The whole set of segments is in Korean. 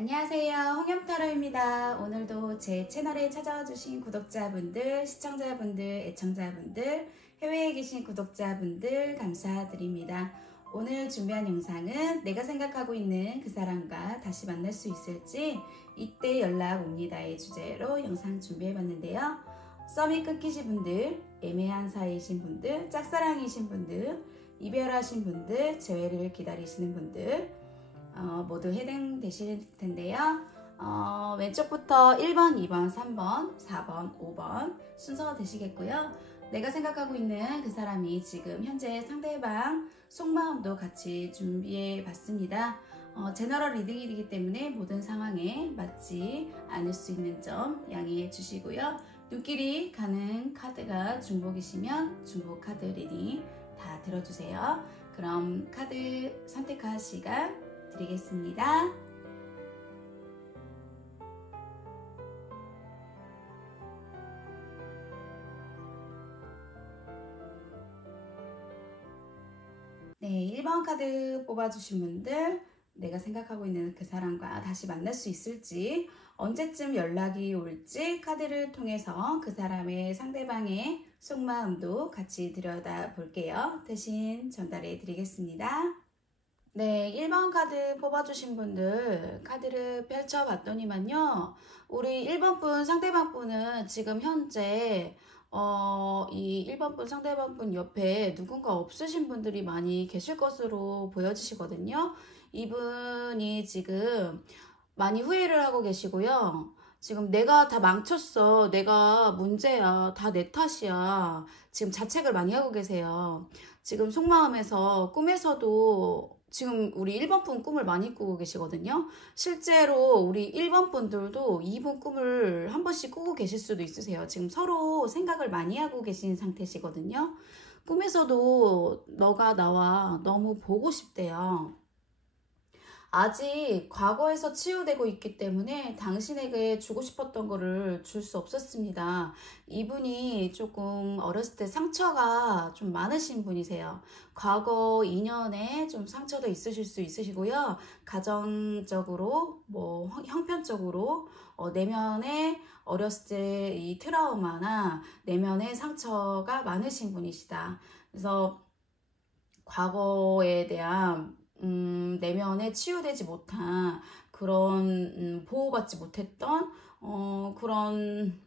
안녕하세요. 홍염타로입니다. 오늘도 제 채널에 찾아와 주신 구독자분들, 시청자분들, 애청자분들, 해외에 계신 구독자분들 감사드립니다. 오늘 준비한 영상은 내가 생각하고 있는 그 사람과 다시 만날 수 있을지 이때 연락 옵니다의 주제로 영상 준비해봤는데요. 썸이 끊기신 분들, 애매한 사이이신 분들, 짝사랑이신 분들, 이별하신 분들, 재회를 기다리시는 분들 모두 해당되실 텐데요. 왼쪽부터 1번, 2번, 3번, 4번, 5번 순서가 되시겠고요. 내가 생각하고 있는 그 사람이 지금 현재 상대방 속마음도 같이 준비해 봤습니다. 제너럴 리딩이기 때문에 모든 상황에 맞지 않을 수 있는 점 양해해 주시고요. 눈길이 가는 카드가 중복이시면 중복 카드 리딩 다 들어주세요. 그럼 카드 선택할 시간 드리겠습니다. 네, 1번 카드 뽑아주신 분들, 내가 생각하고 있는 그 사람과 다시 만날 수 있을지, 언제쯤 연락이 올지 카드를 통해서 그 사람의 상대방의 속마음도 같이 들여다 볼게요. 대신 전달해 드리겠습니다. 네, 1번 카드 뽑아주신 분들 카드를 펼쳐봤더니만요. 우리 1번 분 상대방 분은 지금 현재 이 1번 분 상대방 분 옆에 누군가 없으신 분들이 많이 계실 것으로 보여지시거든요. 이분이 지금 많이 후회를 하고 계시고요. 지금 내가 다 망쳤어. 내가 문제야. 다 내 탓이야. 지금 자책을 많이 하고 계세요. 지금 속마음에서 꿈에서도 지금 우리 1번 분 꿈을 많이 꾸고 계시거든요. 실제로 우리 1번 분들도 2번 꿈을 한 번씩 꾸고 계실 수도 있으세요. 지금 서로 생각을 많이 하고 계신 상태시거든요. 꿈에서도 너가 나와 너무 보고 싶대요. 아직 과거에서 치유되고 있기 때문에 당신에게 주고 싶었던 거를 줄 수 없었습니다. 이분이 조금 어렸을 때 상처가 좀 많으신 분이세요. 과거 인연에 좀 상처도 있으실 수 있으시고요. 가정적으로, 형편적으로, 내면에 어렸을 때 이 트라우마나 내면의 상처가 많으신 분이시다. 그래서 과거에 대한 내면에 치유되지 못한 그런 보호받지 못했던 그런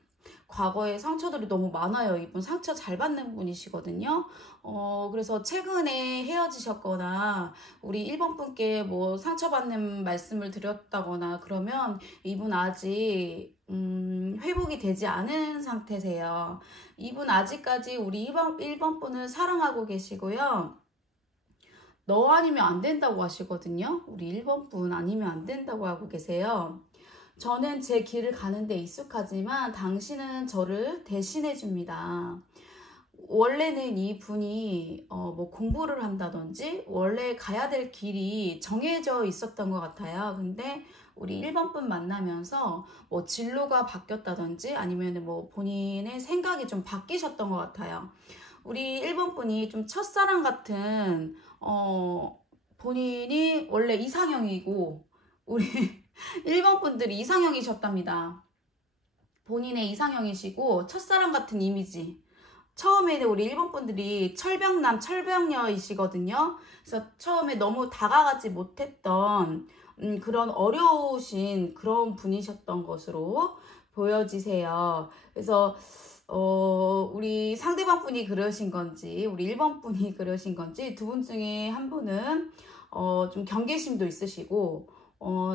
과거의 상처들이 너무 많아요. 이분 상처 잘 받는 분이시거든요. 그래서 최근에 헤어지셨거나 우리 1번 분께 뭐 상처받는 말씀을 드렸다거나 그러면 이분 아직 회복이 되지 않은 상태세요. 이분 아직까지 우리 1번 분을 사랑하고 계시고요. 너 아니면 안 된다고 하시거든요. 우리 1번 분 아니면 안 된다고 하고 계세요. 저는 제 길을 가는 데 익숙하지만 당신은 저를 대신해 줍니다. 원래는 이 분이 뭐 공부를 한다든지 원래 가야 될 길이 정해져 있었던 것 같아요. 근데 우리 1번 분 만나면서 뭐 진로가 바뀌었다든지 아니면 뭐 본인의 생각이 좀 바뀌셨던 것 같아요. 우리 1번 분이 좀 첫사랑 같은 본인이 원래 이상형이고 우리 1번 분들이 이상형이셨답니다. 본인의 이상형이시고 첫사랑 같은 이미지. 처음에는 우리 1번 분들이 철벽남, 철벽녀이시거든요. 그래서 처음에 너무 다가가지 못했던 그런 어려우신 그런 분이셨던 것으로 보여지세요. 그래서 우리 상대방 분이 그러신 건지 우리 1번 분이 그러신 건지 두 분 중에 한 분은 좀 경계심도 있으시고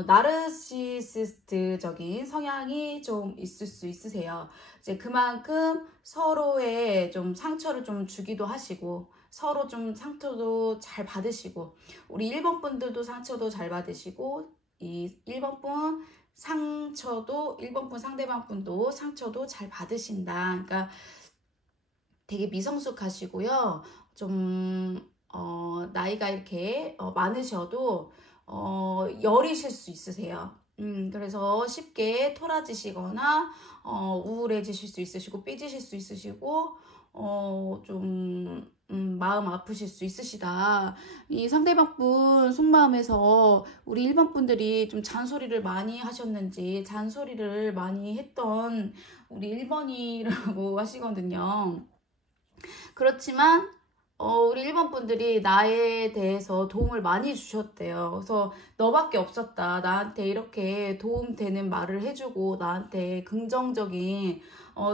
나르시시스트적인 성향이 좀 있을 수 있으세요. 이제 그만큼 서로의 좀 상처를 좀 주기도 하시고 서로 좀 상처도 잘 받으시고 우리 1번 분들도 상처도 잘 받으시고 이 1번 분 상처도 1번 분 상대방 분도 상처도 잘 받으신다. 그러니까 되게 미성숙하시고요. 좀 나이가 이렇게 많으셔도 여리실 수 있으세요. 그래서 쉽게 토라지시거나 우울해지실 수 있으시고 삐지실 수 있으시고 좀 마음 아프실 수 있으시다. 이 상대방 분 속마음에서 우리 1번 분들이 좀 잔소리를 많이 하셨는지, 잔소리를 많이 했던 우리 1번이라고 하시거든요. 그렇지만 우리 1번 분들이 나에 대해서 도움을 많이 주셨대요. 그래서 너밖에 없었다. 나한테 이렇게 도움되는 말을 해주고 나한테 긍정적인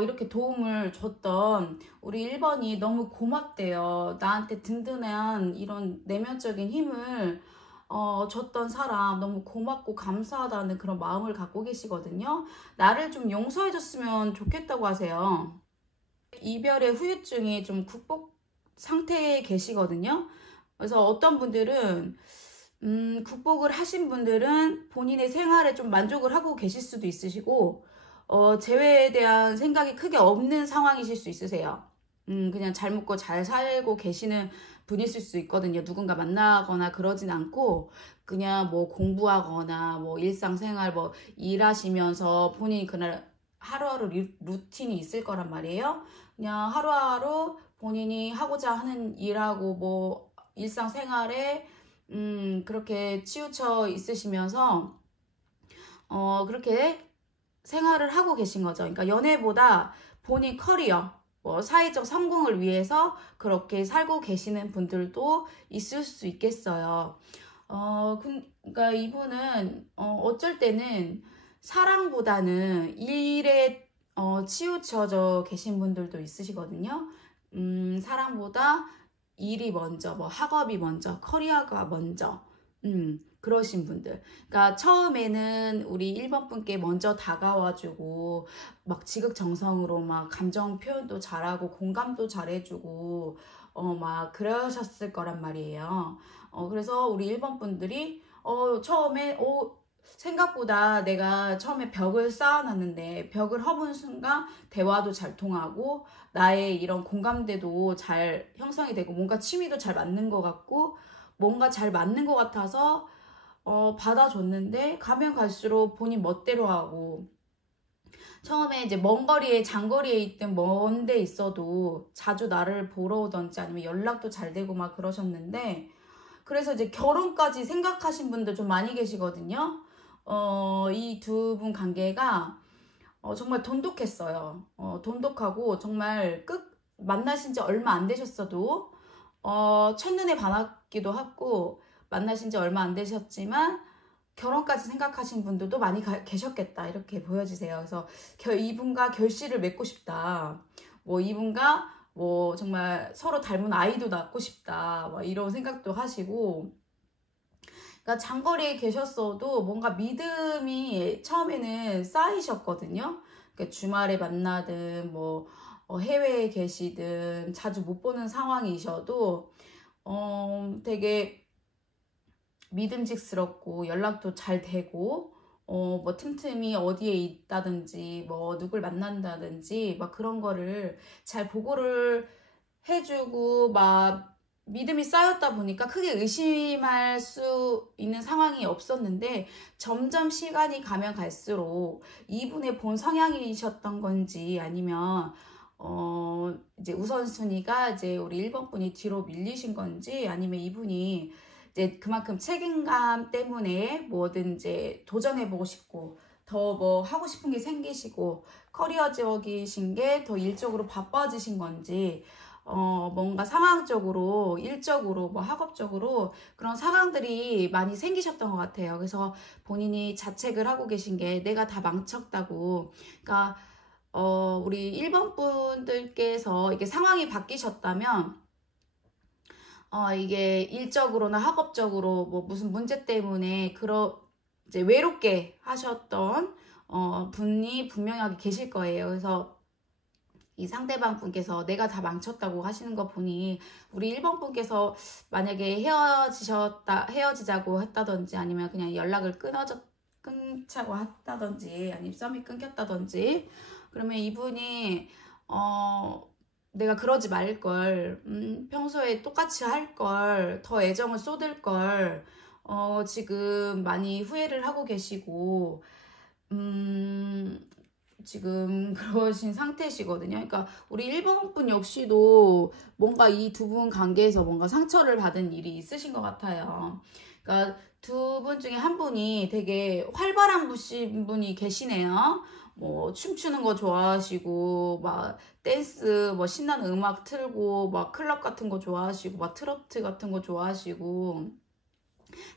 이렇게 도움을 줬던 우리 1번이 너무 고맙대요. 나한테 든든한 이런 내면적인 힘을 줬던 사람 너무 고맙고 감사하다는 그런 마음을 갖고 계시거든요. 나를 좀 용서해줬으면 좋겠다고 하세요. 이별의 후유증이 좀 극복 상태에 계시거든요. 그래서 어떤 분들은 극복을 하신 분들은 본인의 생활에 좀 만족을 하고 계실 수도 있으시고 재회에 대한 생각이 크게 없는 상황이실 수 있으세요. 그냥 잘 먹고 잘 살고 계시는 분이실 수 있거든요. 누군가 만나거나 그러진 않고 그냥 뭐 공부하거나 뭐 일상생활 뭐 일하시면서 본인이 그날 하루하루 루틴이 있을 거란 말이에요. 그냥 하루하루 본인이 하고자 하는 일하고 뭐 일상생활에 그렇게 치우쳐 있으시면서 그렇게 생활을 하고 계신 거죠. 그러니까 연애보다 본인 커리어, 뭐 사회적 성공을 위해서 그렇게 살고 계시는 분들도 있을 수 있겠어요. 그러니까 이분은 어쩔 때는 사랑보다는 일에 치우쳐져 계신 분들도 있으시거든요. 사랑보다 일이 먼저, 뭐 학업이 먼저, 커리어가 먼저, 그러신 분들. 그러니까 처음에는 우리 1번 분께 먼저 다가와주고, 막 지극정성으로 막 감정 표현도 잘하고, 공감도 잘해주고, 막 그러셨을 거란 말이에요. 그래서 우리 1번 분들이, 처음에, 생각보다 내가 처음에 벽을 쌓아놨는데 벽을 허문 순간 대화도 잘 통하고 나의 이런 공감대도 잘 형성이 되고 뭔가 취미도 잘 맞는 것 같고 뭔가 잘 맞는 것 같아서 받아줬는데 가면 갈수록 본인 멋대로 하고 처음에 이제 먼 거리에 장거리에 있든 먼 데 있어도 자주 나를 보러 오던지 아니면 연락도 잘 되고 막 그러셨는데 그래서 이제 결혼까지 생각하신 분들 좀 많이 계시거든요. 이 두 분 관계가 정말 돈독했어요. 돈독하고 정말 만나신 지 얼마 안 되셨어도 첫눈에 반하기도 하고 만나신 지 얼마 안 되셨지만 결혼까지 생각하신 분들도 많이 계셨겠다 이렇게 보여지세요. 그래서 이분과 결실을 맺고 싶다. 뭐 이분과 뭐 정말 서로 닮은 아이도 낳고 싶다. 뭐 이런 생각도 하시고 그러니까 장거리에 계셨어도 뭔가 믿음이 처음에는 쌓이셨거든요. 그러니까 주말에 만나든 뭐 해외에 계시든 자주 못 보는 상황이셔도 되게 믿음직스럽고 연락도 잘 되고 뭐 틈틈이 어디에 있다든지 뭐 누굴 만난다든지 막 그런 거를 잘 보고를 해주고 막 믿음이 쌓였다 보니까 크게 의심할 수 있는 상황이 없었는데 점점 시간이 가면 갈수록 이분의 본 성향이셨던 건지 아니면 이제 우선순위가 이제 우리 1번 분이 뒤로 밀리신 건지 아니면 이분이 이제 그만큼 책임감 때문에 뭐든 이제 도전해보고 싶고 더 뭐 하고 싶은 게 생기시고 커리어적이신 게 더 일적으로 바빠지신 건지 뭔가 상황적으로 일적으로 뭐 학업적으로 그런 상황들이 많이 생기셨던 것 같아요. 그래서 본인이 자책을 하고 계신 게 내가 다 망쳤다고 그러니까 우리 1번 분들께서 이게 상황이 바뀌셨다면 이게 일적으로나 학업적으로 뭐 무슨 문제 때문에 이제 외롭게 하셨던 분이 분명하게 계실 거예요. 그래서 이 상대방 분께서 내가 다 망쳤다고 하시는 거 보니 우리 1번 분께서 만약에 헤어지자고 했다든지 아니면 그냥 연락을 끊자고 했다든지 아니면 썸이 끊겼다든지 그러면 이분이 내가 그러지 말걸 평소에 똑같이 할걸 더 애정을 쏟을걸 지금 많이 후회를 하고 계시고 지금 그러신 상태시거든요. 그러니까 우리 1번 분 역시도 뭔가 이 두 분 관계에서 뭔가 상처를 받은 일이 있으신 것 같아요. 그러니까 두 분 중에 한 분이 되게 활발한 분이 계시네요. 뭐 춤추는 거 좋아하시고 막 댄스 뭐 신나는 음악 틀고 막 클럽 같은 거 좋아하시고 막 트로트 같은 거 좋아하시고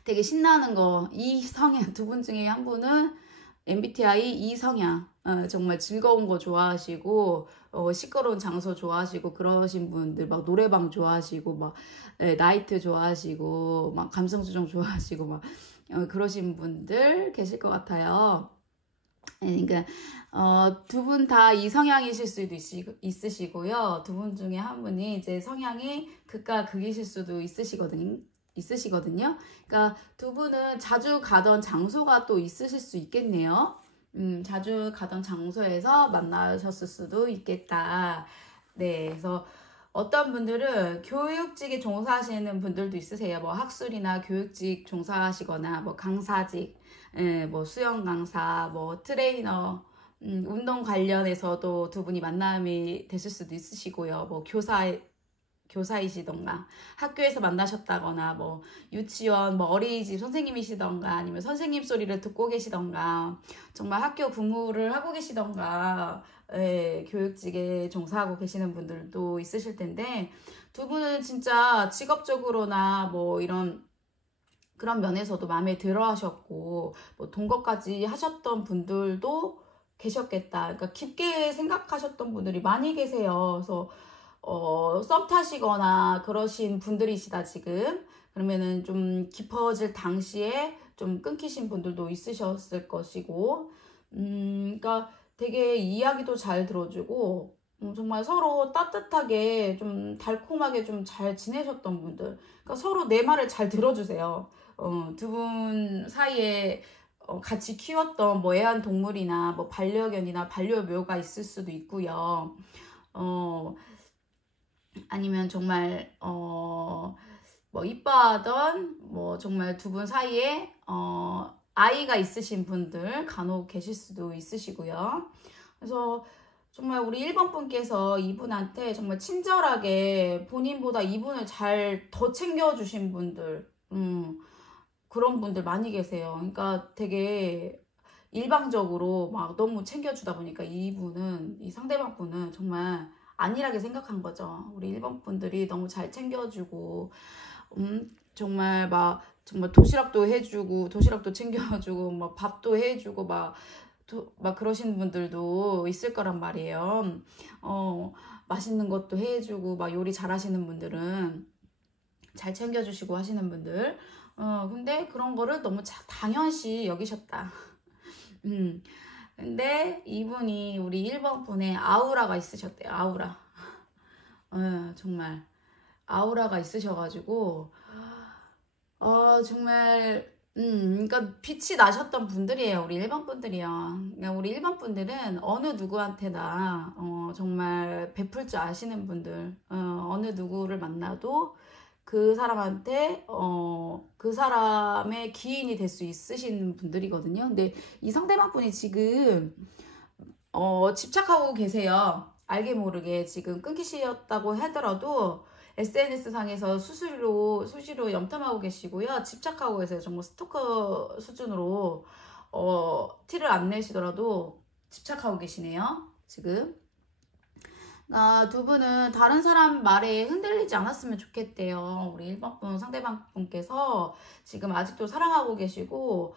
되게 신나는 거 이성향 두 분 중에 한 분은 MBTI 이성향 정말 즐거운 거 좋아하시고 시끄러운 장소 좋아하시고 그러신 분들 막 노래방 좋아하시고 막 나이트 좋아하시고 막 감성수정 좋아하시고 막 그러신 분들 계실 것 같아요. 그러니까 두 분 다 이성향이실 수도 있으시고요. 두 분 중에 한 분이 이제 성향이 극과 극이실 수도 있으시거든요. 그러니까 두 분은 자주 가던 장소가 또 있으실 수 있겠네요. 자주 가던 장소에서 만나셨을 수도 있겠다. 네, 그래서 어떤 분들은 교육직에 종사하시는 분들도 있으세요. 뭐 학술이나 교육직 종사하시거나 뭐 강사직, 뭐 수영 강사, 뭐 트레이너, 운동 관련해서도 두 분이 만남이 되실 수도 있으시고요. 뭐 교사이시던가 학교에서 만나셨다거나 뭐 유치원 뭐 어린이집 선생님이시던가 아니면 선생님 소리를 듣고 계시던가 정말 학교 근무를 하고 계시던가 교육직에 종사하고 계시는 분들도 있으실 텐데 두 분은 진짜 직업적으로나 뭐 이런 그런 면에서도 마음에 들어 하셨고 뭐 동거까지 하셨던 분들도 계셨겠다. 그러니까 깊게 생각하셨던 분들이 많이 계세요. 그래서 썸 타시거나 그러신 분들이시다 지금. 그러면은 좀 깊어질 당시에 좀 끊기신 분들도 있으셨을 것이고 그러니까 되게 이야기도 잘 들어주고 정말 서로 따뜻하게 좀 달콤하게 좀 잘 지내셨던 분들. 그러니까 서로 내 말을 잘 들어주세요. 두 분 사이에 같이 키웠던 뭐 애완동물이나 뭐 반려견이나 반려묘가 있을 수도 있고요. 아니면 정말 뭐 이뻐하던 뭐 정말 두 분 사이에 아이가 있으신 분들 간혹 계실 수도 있으시고요. 그래서 정말 우리 1번 분께서 이분한테 정말 친절하게 본인보다 이분을 잘 더 챙겨주신 분들 그런 분들 많이 계세요. 그러니까 되게 일방적으로 막 너무 챙겨주다 보니까 이 상대방 분은 정말 안일하게 생각한 거죠. 우리 1번 분들이 너무 잘 챙겨주고, 정말 막, 정말 도시락도 챙겨주고, 막 밥도 해주고, 막 그러신 분들도 있을 거란 말이에요. 맛있는 것도 해주고, 막 요리 잘하시는 분들은 잘 챙겨주시고 하시는 분들. 근데 그런 거를 너무 당연시 여기셨다. 음. 근데 이분이 우리 1번 분의 아우라가 있으셨대요. 아우라. 정말 아우라가 있으셔가지고 정말 그러니까 빛이 나셨던 분들이에요. 우리 1번 분들이요. 그러니까 우리 1번 분들은 어느 누구한테나 정말 베풀 줄 아시는 분들, 어느 누구를 만나도 그 사람한테 그 사람의 기인이 될 수 있으신 분들이거든요. 근데 이 상대방 분이 지금 집착하고 계세요. 알게 모르게 지금 끊기셨다고 하더라도 SNS 상에서 수시로 염탐하고 계시고요. 집착하고 계세요. 정말 스토커 수준으로 티를 안 내시더라도 집착하고 계시네요. 지금. 두 분은 다른 사람 말에 흔들리지 않았으면 좋겠대요. 우리 1번 분 상대방 분께서 지금 아직도 사랑하고 계시고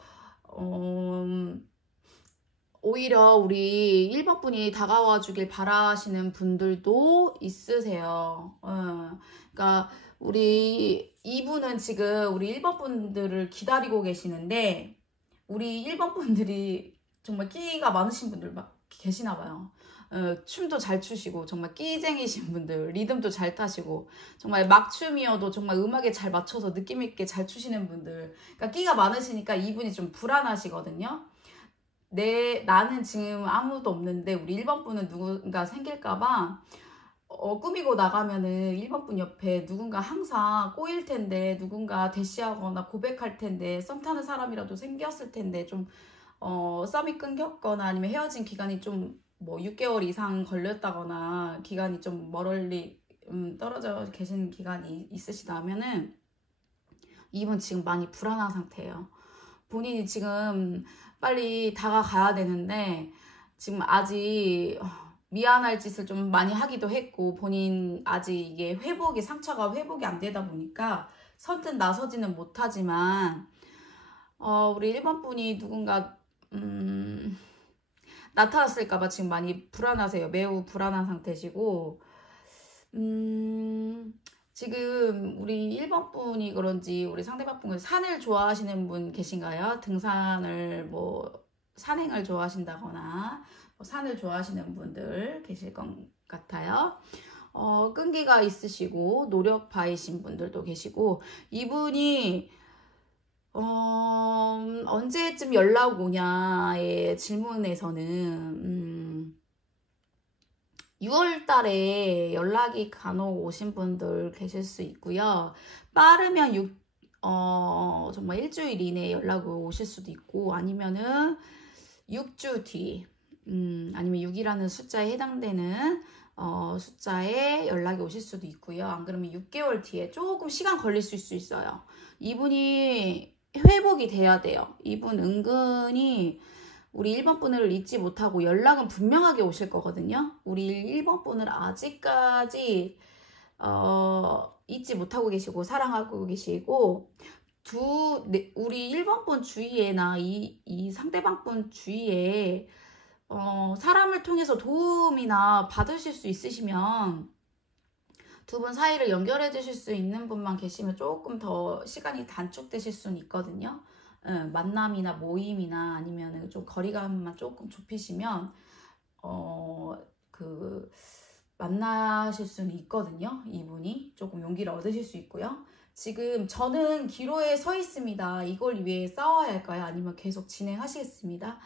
오히려 우리 1번 분이 다가와 주길 바라시는 분들도 있으세요. 그러니까 우리 이분은 지금 우리 1번 분들을 기다리고 계시는데 우리 1번 분들이 정말 끼가 많으신 분들 막 계시나 봐요. 춤도 잘 추시고 정말 끼쟁이신 분들 리듬도 잘 타시고 정말 막춤이어도 정말 음악에 잘 맞춰서 느낌 있게 잘 추시는 분들 그러니까 끼가 많으시니까 이분이 좀 불안하시거든요. 나는 지금 아무도 없는데 우리 1번 분은 누군가 생길까봐 꾸미고 나가면은 1번 분 옆에 누군가 항상 꼬일 텐데 누군가 대시하거나 고백할 텐데 썸 타는 사람이라도 생겼을 텐데 좀 썸이 끊겼거나 아니면 헤어진 기간이 좀 뭐 6개월 이상 걸렸다거나 기간이 좀 멀리 떨어져 계신 기간이 있으시다면은 이분 지금 많이 불안한 상태예요. 본인이 지금 빨리 다가가야 되는데 지금 아직 미안할 짓을 좀 많이 하기도 했고 본인 아직 이게 상처가 회복이 안 되다 보니까 선뜻 나서지는 못하지만 우리 1번 분이 누군가 나타났을까봐 지금 많이 불안하세요. 매우 불안한 상태시고 지금 우리 1번 분이 그런지 우리 상대방 분은 산을 좋아하시는 분 계신가요? 등산을 뭐 산행을 좋아하신다거나 뭐 산을 좋아하시는 분들 계실 것 같아요. 끈기가 있으시고 노력파이신 분들도 계시고 이분이 언제쯤 연락 오냐의 질문에서는 6월 달에 연락이 간혹 오신 분들 계실 수 있고요. 빠르면 정말 일주일 이내에 연락이 오실 수도 있고 아니면은 6주 뒤 아니면 6이라는 숫자에 해당되는 숫자에 연락이 오실 수도 있고요. 안 그러면 6개월 뒤에 조금 시간 걸릴 수 있어요. 이분이 회복이 돼야 돼요. 이분 은근히 우리 1번 분을 잊지 못하고 연락은 분명하게 오실 거거든요. 우리 1번 분을 아직까지 잊지 못하고 계시고 사랑하고 계시고 우리 1번 분 주위에나 이 상대방 분 주위에 사람을 통해서 도움이나 받으실 수 있으시면 두 분 사이를 연결해 주실 수 있는 분만 계시면 조금 더 시간이 단축되실 수는 있거든요. 만남이나 모임이나 아니면 좀 거리감만 조금 좁히시면 만나실 수는 있거든요. 이분이 조금 용기를 얻으실 수 있고요. 지금 저는 기로에 서 있습니다. 이걸 위해 싸워야 할까요? 아니면 계속 진행하시겠습니다.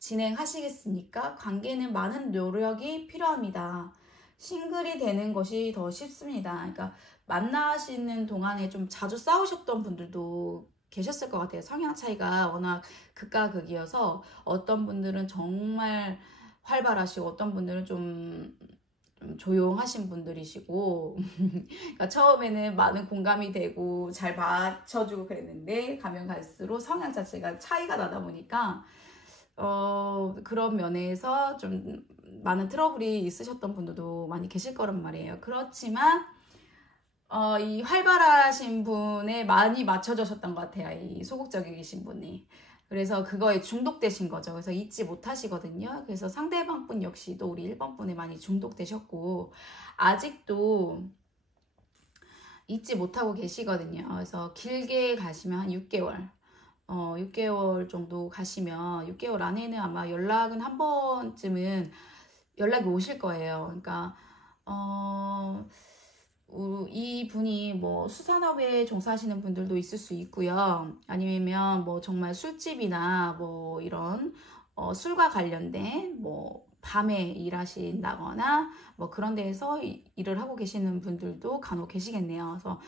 진행하시겠습니까? 관계는 많은 노력이 필요합니다. 싱글이 되는 것이 더 쉽습니다. 그러니까 만나시는 동안에 좀 자주 싸우셨던 분들도 계셨을 것 같아요. 성향 차이가 워낙 극과 극이어서 어떤 분들은 정말 활발하시고 어떤 분들은 좀 조용하신 분들이시고 그러니까 처음에는 많은 공감이 되고 잘 맞춰주고 그랬는데 가면 갈수록 성향 자체가 차이가 나다 보니까 그런 면에서 좀 많은 트러블이 있으셨던 분들도 많이 계실 거란 말이에요. 그렇지만 이 활발하신 분에 많이 맞춰주셨던 것 같아요. 이 소극적이신 분이. 그래서 그거에 중독되신 거죠. 그래서 잊지 못하시거든요. 그래서 상대방 분 역시도 우리 1번 분에 많이 중독되셨고 아직도 잊지 못하고 계시거든요. 그래서 길게 가시면 한 6개월 6개월 정도 가시면 6개월 안에는 아마 연락은 한 번쯤은 연락이 오실 거예요. 그러니까 이 분이 뭐 수산업에 종사하시는 분들도 있을 수 있고요. 아니면 뭐 정말 술집이나 뭐 이런 술과 관련된 뭐 밤에 일하신다거나 뭐 그런 데에서 일을 하고 계시는 분들도 간혹 계시겠네요. 그래서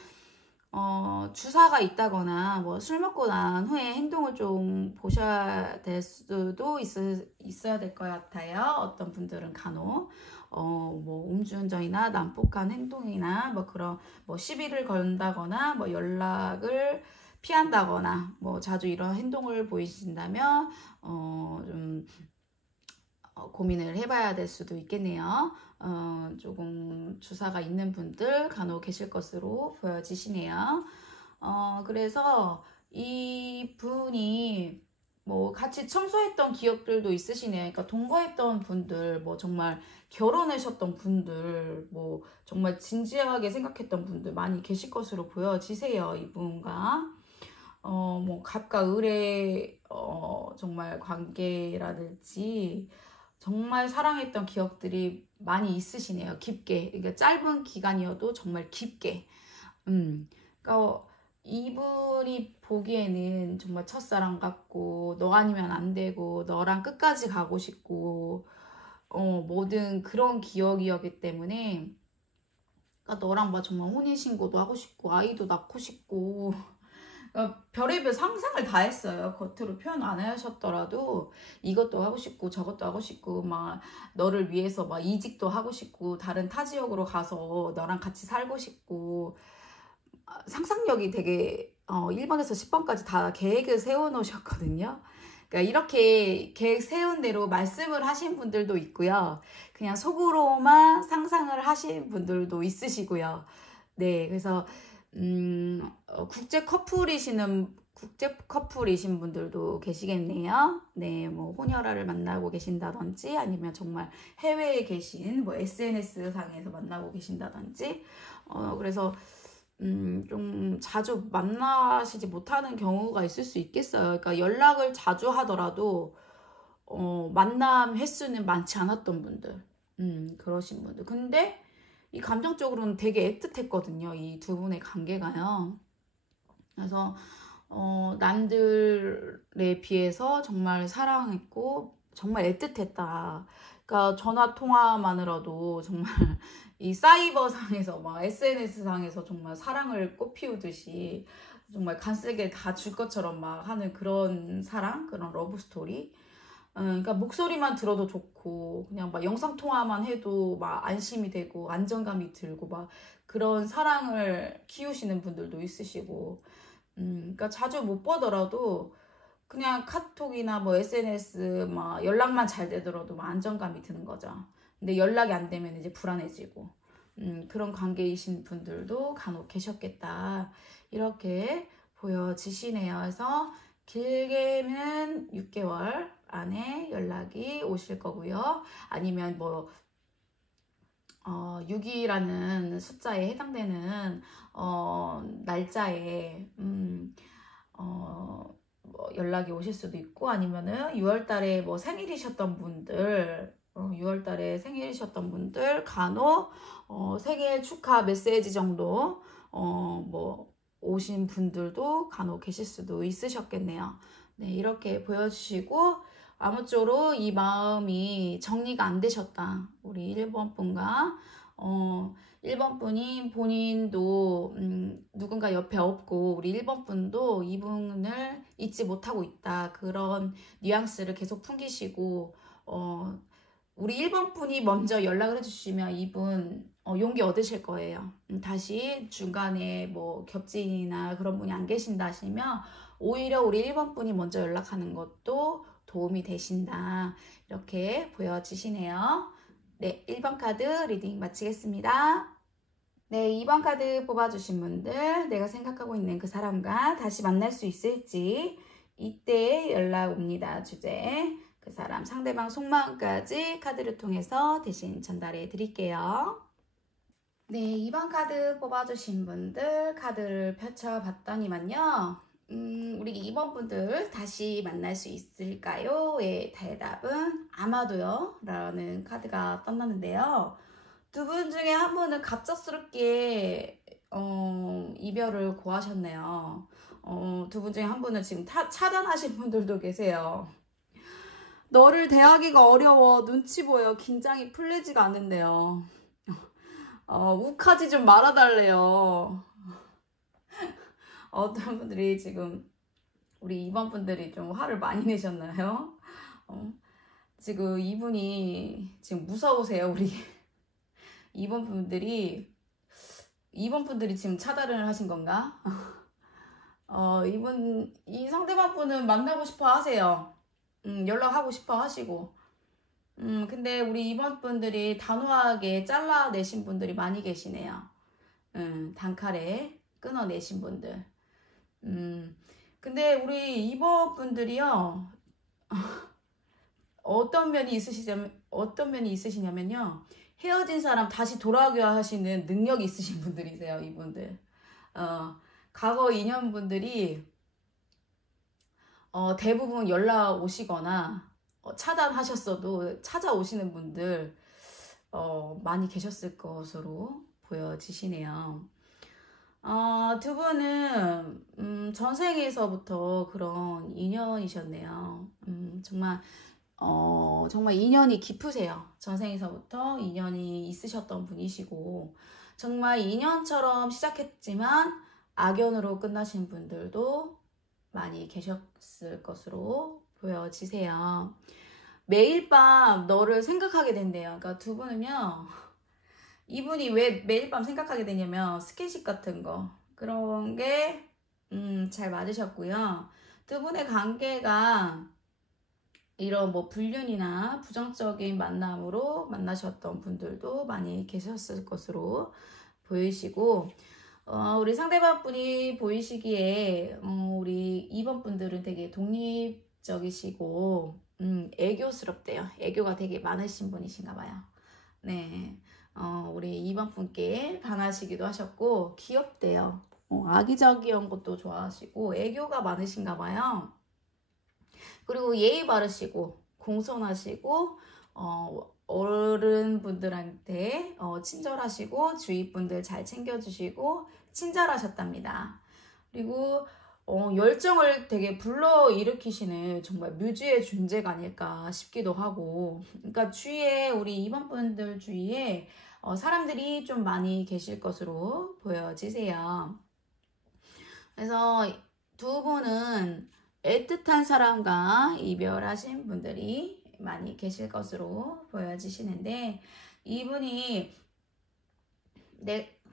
주사가 있다거나 뭐 술 먹고 난 후에 행동을 좀 보셔야 될 수도 있어야 될 것 같아요. 어떤 분들은 간혹 뭐 음주운전이나 난폭한 행동이나 뭐 그런 뭐 시비를 건다거나 뭐 연락을 피한다거나 뭐 자주 이런 행동을 보이신다면 좀 고민을 해봐야 될 수도 있겠네요. 조금 주사가 있는 분들 간혹 계실 것으로 보여지시네요. 그래서 이 분이 뭐 같이 청소했던 기억들도 있으시네요. 그러니까 동거했던 분들, 뭐 정말 결혼하셨던 분들, 뭐 정말 진지하게 생각했던 분들 많이 계실 것으로 보여지세요. 이분과. 뭐 갑과 을의 정말 관계라든지 정말 사랑했던 기억들이 많이 있으시네요. 깊게. 그러니까 짧은 기간이어도 정말 깊게. 그러니까 이분이 보기에는 정말 첫사랑 같고 너 아니면 안 되고 너랑 끝까지 가고 싶고 모든 그런 기억이었기 때문에 그러니까 너랑 막 정말 혼인신고도 하고 싶고 아이도 낳고 싶고 별의별 상상을 다 했어요. 겉으로 표현 안 하셨더라도 이것도 하고 싶고 저것도 하고 싶고 막 너를 위해서 막 이직도 하고 싶고 다른 타 지역으로 가서 너랑 같이 살고 싶고 상상력이 되게 1번에서 10번까지 다 계획을 세워 놓으셨거든요. 그러니까 이렇게 계획 세운 대로 말씀을 하신 분들도 있고요. 그냥 속으로만 상상을 하신 분들도 있으시고요. 네, 그래서 국제 커플이신 분들도 계시겠네요. 네, 뭐 혼혈아를 만나고 계신다든지 아니면 정말 해외에 계신 뭐 SNS 상에서 만나고 계신다든지 그래서 좀 자주 만나시지 못하는 경우가 있을 수 있겠어요. 그러니까 연락을 자주 하더라도 만남 횟수는 많지 않았던 분들, 그러신 분들. 근데 이 감정적으로는 되게 애틋했거든요. 이 두 분의 관계가요. 그래서 남들에 비해서 정말 사랑했고 정말 애틋했다. 그러니까 전화 통화만으로도 정말 이 사이버 상에서 막 SNS 상에서 정말 사랑을 꽃피우듯이 정말 간쓰게 다 줄 것처럼 막 하는 그런 사랑, 그런 러브 스토리. 그러니까 목소리만 들어도 좋고 그냥 막 영상 통화만 해도 막 안심이 되고 안정감이 들고 막 그런 사랑을 키우시는 분들도 있으시고, 그러니까 자주 못 보더라도 그냥 카톡이나 뭐 SNS 막 연락만 잘 되더라도 막 안정감이 드는 거죠. 근데 연락이 안 되면 이제 불안해지고, 그런 관계이신 분들도 간혹 계셨겠다. 이렇게 보여지시네요. 그래서 길게는 6개월 안에 연락이 오실 거고요. 아니면 뭐 6이라는 숫자에 해당되는 날짜에 뭐 연락이 오실 수도 있고, 아니면은 6월 달에 뭐 생일이셨던 분들, 6월 달에 생일이셨던 분들 간혹 생일 축하 메시지 정도 뭐 오신 분들도 간혹 계실 수도 있으셨겠네요. 네, 이렇게 보여주시고 아무쪼록 이 마음이 정리가 안 되셨다. 우리 1번 분과 1번 분이 본인도 누군가 옆에 없고 우리 1번 분도 이분을 잊지 못하고 있다. 그런 뉘앙스를 계속 풍기시고 우리 1번 분이 먼저 연락을 해주시면 이분 용기 얻으실 거예요. 다시 중간에 뭐 겹진이나 그런 분이 안 계신다 하시면 오히려 우리 1번 분이 먼저 연락하는 것도 도움이 되신다. 이렇게 보여지시네요. 네, 1번 카드 리딩 마치겠습니다. 네, 2번 카드 뽑아주신 분들, 내가 생각하고 있는 그 사람과 다시 만날 수 있을지 이때 연락 옵니다. 주제, 그 사람 상대방 속마음까지 카드를 통해서 대신 전달해 드릴게요. 네, 2번 카드 뽑아주신 분들 카드를 펼쳐봤더니만요. 우리 2번 분들 다시 만날 수 있을까요? 의 대답은 아마도요 라는 카드가 떠났는데요. 두 분 중에 한 분은 갑작스럽게 이별을 고하셨네요. 두 분 중에 한 분은 지금 차단하신 분들도 계세요. 너를 대하기가 어려워. 눈치 보여. 긴장이 풀리지가 않는데요. 욱하지 좀 말아달래요. 어떤 분들이 지금 우리 2번 분들이 좀 화를 많이 내셨나요? 지금 이분이 지금 무서우세요. 우리 2번 분들이 지금 차단을 하신 건가? 이 상대방 분은 만나고 싶어 하세요. 연락하고 싶어 하시고. 근데 우리 2번 분들이 단호하게 잘라내신 분들이 많이 계시네요. 단칼에 끊어내신 분들. 근데 우리 2번 분들이요. 어떤 면이 있으시냐면요. 헤어진 사람 다시 돌아오게 하시는 능력이 있으신 분들이세요, 이분들. 과거 인연분들이 대부분 연락 오시거나 차단하셨어도 찾아오시는 분들 많이 계셨을 것으로 보여지시네요. 두 분은 전생에서부터 그런 인연이셨네요. 정말 인연이 깊으세요. 전생에서부터 인연이 있으셨던 분이시고, 정말 인연처럼 시작했지만 악연으로 끝나신 분들도 많이 계셨을 것으로 보여지세요. 매일 밤 너를 생각하게 된대요. 그러니까 두 분은요, 이분이 왜 매일 밤 생각하게 되냐면 스킨십 같은 거 그런 게 잘 맞으셨고요. 두 분의 관계가 이런 뭐 불륜이나 부정적인 만남으로 만나셨던 분들도 많이 계셨을 것으로 보이시고, 우리 상대방 분이 보이시기에 우리 2번 분들은 되게 독립적이시고 애교스럽대요. 애교가 되게 많으신 분이신가 봐요. 네, 우리 2번 분께 반하시기도 하셨고 귀엽대요. 아기자기한 것도 좋아하시고 애교가 많으신가 봐요. 그리고 예의 바르시고 공손하시고 어른분들한테 친절하시고 주위 분들 잘 챙겨주시고 친절하셨답니다. 그리고 열정을 되게 불러일으키시는 정말 뮤즈의 존재가 아닐까 싶기도 하고, 그러니까 주위에 우리 2번 분들 주위에 사람들이 좀 많이 계실 것으로 보여지세요. 그래서 두 분은 애틋한 사람과 이별하신 분들이 많이 계실 것으로 보여지시는데, 이분이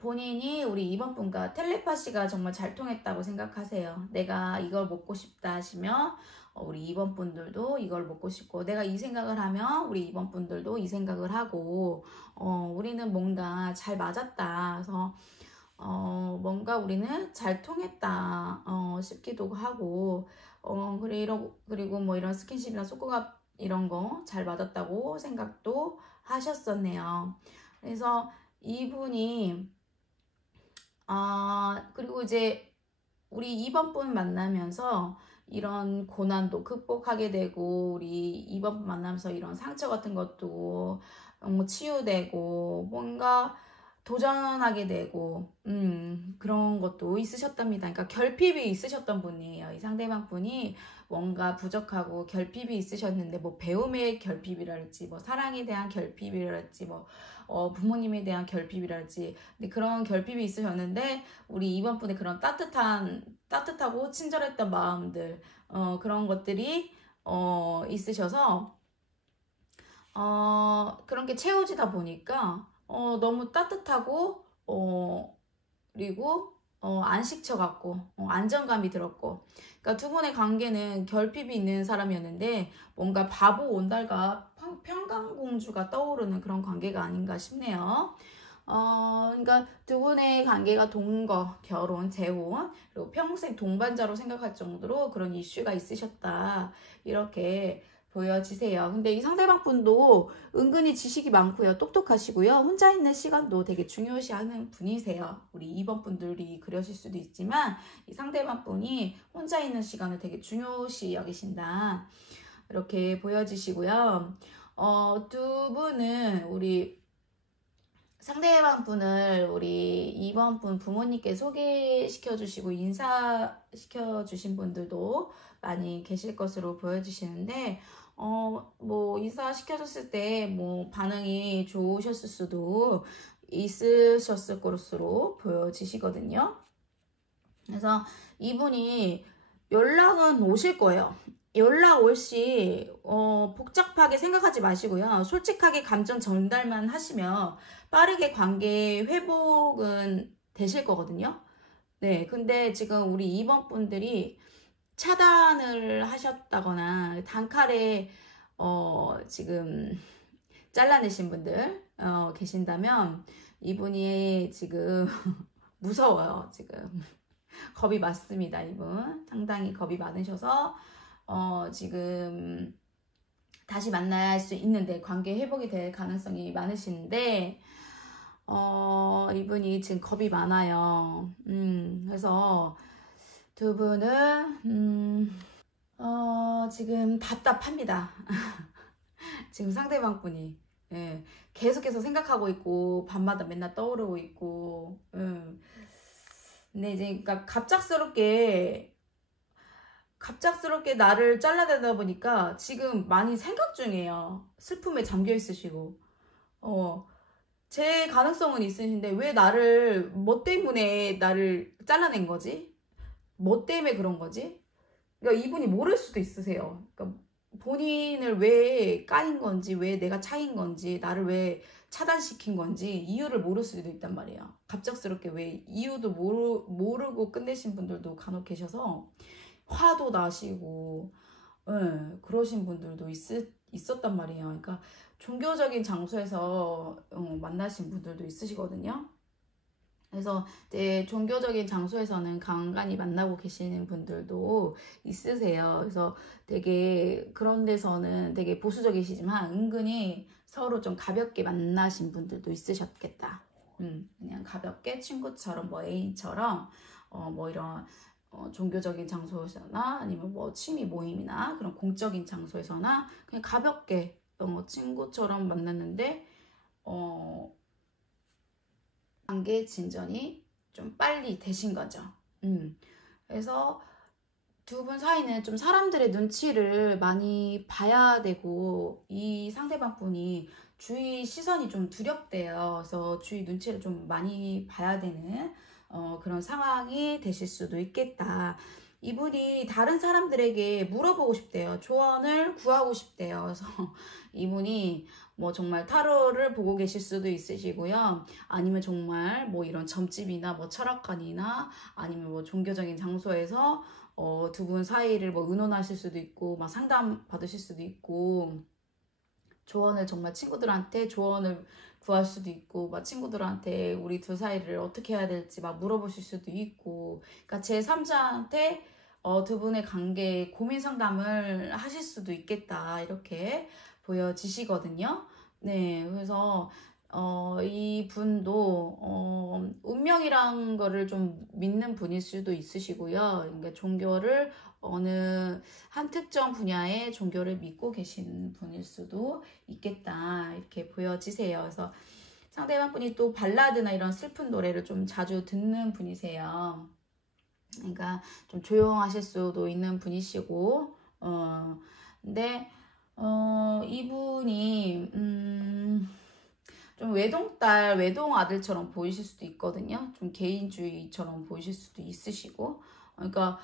본인이 우리 2번 분과 텔레파시가 정말 잘 통했다고 생각하세요. 내가 이걸 먹고 싶다 하시면 우리 2번 분들도 이걸 먹고 싶고, 내가 이 생각을 하면 우리 2번 분들도 이 생각을 하고, 우리는 뭔가 잘 맞았다. 그래서 뭔가 우리는 잘 통했다 싶기도 하고, 그리고 뭐 이런 스킨십이나 속궁합 이런 거 잘 맞았다고 생각도 하셨었네요. 그래서 이분이 그리고 이제 우리 2번 분 만나면서 이런 고난도 극복하게 되고, 우리 2번 분 만나면서 이런 상처 같은 것도 치유되고 뭔가 도전하게 되고 그런 것도 있으셨답니다. 그러니까 결핍이 있으셨던 분이에요. 이 상대방 분이 뭔가 부족하고 결핍이 있으셨는데, 뭐 배움의 결핍이랄지 뭐 사랑에 대한 결핍이랄지 뭐 부모님에 대한 결핍이랄지, 근데 그런 결핍이 있으셨는데 우리 2번 분의 그런 따뜻하고 친절했던 마음들, 그런 것들이 있으셔서 그런 게 채워지다 보니까 너무 따뜻하고 그리고 안식처 같고 안정감이 들었고, 그러니까 두 분의 관계는 결핍이 있는 사람이었는데 뭔가 바보 온달과 평강공주가 떠오르는 그런 관계가 아닌가 싶네요. 그러니까 두 분의 관계가 동거, 결혼, 재혼, 그리고 평생 동반자로 생각할 정도로 그런 이슈가 있으셨다, 이렇게 보여지세요. 근데 이 상대방 분도 은근히 지식이 많고요. 똑똑하시고요. 혼자 있는 시간도 되게 중요시하는 분이세요. 우리 2번 분들이 그러실 수도 있지만 이 상대방 분이 혼자 있는 시간을 되게 중요시 여기신다, 이렇게 보여지시고요. 두 분은 우리 상대방 분을 우리 2번 분 부모님께 소개시켜 주시고 인사시켜 주신 분들도 많이 계실 것으로 보여지시는데, 뭐 인사시켜 줬을 때 뭐 반응이 좋으셨을 수도 있으셨을 것으로 보여지시거든요. 그래서 이분이 연락은 오실 거예요. 연락 올시 복잡하게 생각하지 마시고요. 솔직하게 감정 전달만 하시면 빠르게 관계 회복은 되실 거거든요. 네, 근데 지금 우리 2번 분들이 차단을 하셨다거나 단칼에 지금 잘라내신 분들 계신다면, 이분이 지금 무서워요. 지금 겁이 많습니다. 이분 상당히 겁이 많으셔서 지금 다시 만날 수 있는데 관계 회복이 될 가능성이 많으신데, 이분이 지금 겁이 많아요. 그래서 두 분은 지금 답답합니다. 지금 상대방 분이, 예, 계속해서 생각하고 있고 밤마다 맨날 떠오르고 있고, 근데 이제 그러니까 갑작스럽게 나를 잘라내다 보니까 지금 많이 생각 중이에요. 슬픔에 잠겨 있으시고, 제 가능성은 있으신데 왜 나를 뭐 때문에 나를 잘라낸 거지? 뭐 때문에 그런 거지? 그러니까 이분이 모를 수도 있으세요. 그러니까 본인을 왜 까인 건지, 왜 내가 차인 건지, 나를 왜 차단시킨 건지 이유를 모를 수도 있단 말이에요. 갑작스럽게 왜 이유도 모르고 끝내신 분들도 간혹 계셔서 화도 나시고, 예, 그러신 분들도 있었단 말이에요. 그러니까 종교적인 장소에서 만나신 분들도 있으시거든요. 그래서 이제 종교적인 장소에서는 간간히 만나고 계시는 분들도 있으세요. 그래서 되게 그런 데서는 되게 보수적이시지만 은근히 서로 좀 가볍게 만나신 분들도 있으셨겠다. 그냥 가볍게 친구처럼 뭐 애인처럼 뭐 이런 종교적인 장소에서나 아니면 뭐 취미 모임이나 그런 공적인 장소에서나 그냥 가볍게 친구처럼 만났는데 관계 진전이 좀 빨리 되신 거죠. 그래서 두 분 사이는 좀 사람들의 눈치를 많이 봐야 되고 이 상대방 분이 주위 시선이 좀 두렵대요. 그래서 주위 눈치를 좀 많이 봐야 되는 그런 상황이 되실 수도 있겠다. 이분이 다른 사람들에게 물어보고 싶대요. 조언을 구하고 싶대요. 그래서 이분이 뭐 정말 타로를 보고 계실 수도 있으시고요. 아니면 정말 뭐 이런 점집이나 뭐 철학관이나 아니면 뭐 종교적인 장소에서 두 분 사이를 뭐 의논하실 수도 있고 막 상담 받으실 수도 있고 조언을 정말 친구들한테 조언을 구할 수도 있고 막 친구들한테 우리 둘 사이를 어떻게 해야 될지 막 물어보실 수도 있고 그러니까 제3자한테 두 분의 관계에 고민 상담을 하실 수도 있겠다 이렇게 보여지시거든요. 네, 그래서 이 분도 운명이란 거를 좀 믿는 분일 수도 있으시고요. 그러니까 종교를 어느 한 특정 분야의 종교를 믿고 계신 분일 수도 있겠다 이렇게 보여지세요. 그래서 상대방 분이 또 발라드나 이런 슬픈 노래를 좀 자주 듣는 분이세요. 그러니까 좀 조용하실 수도 있는 분이시고 근데 이분이 좀 외동딸, 외동아들처럼 보이실 수도 있거든요. 좀 개인주의처럼 보이실 수도 있으시고 그러니까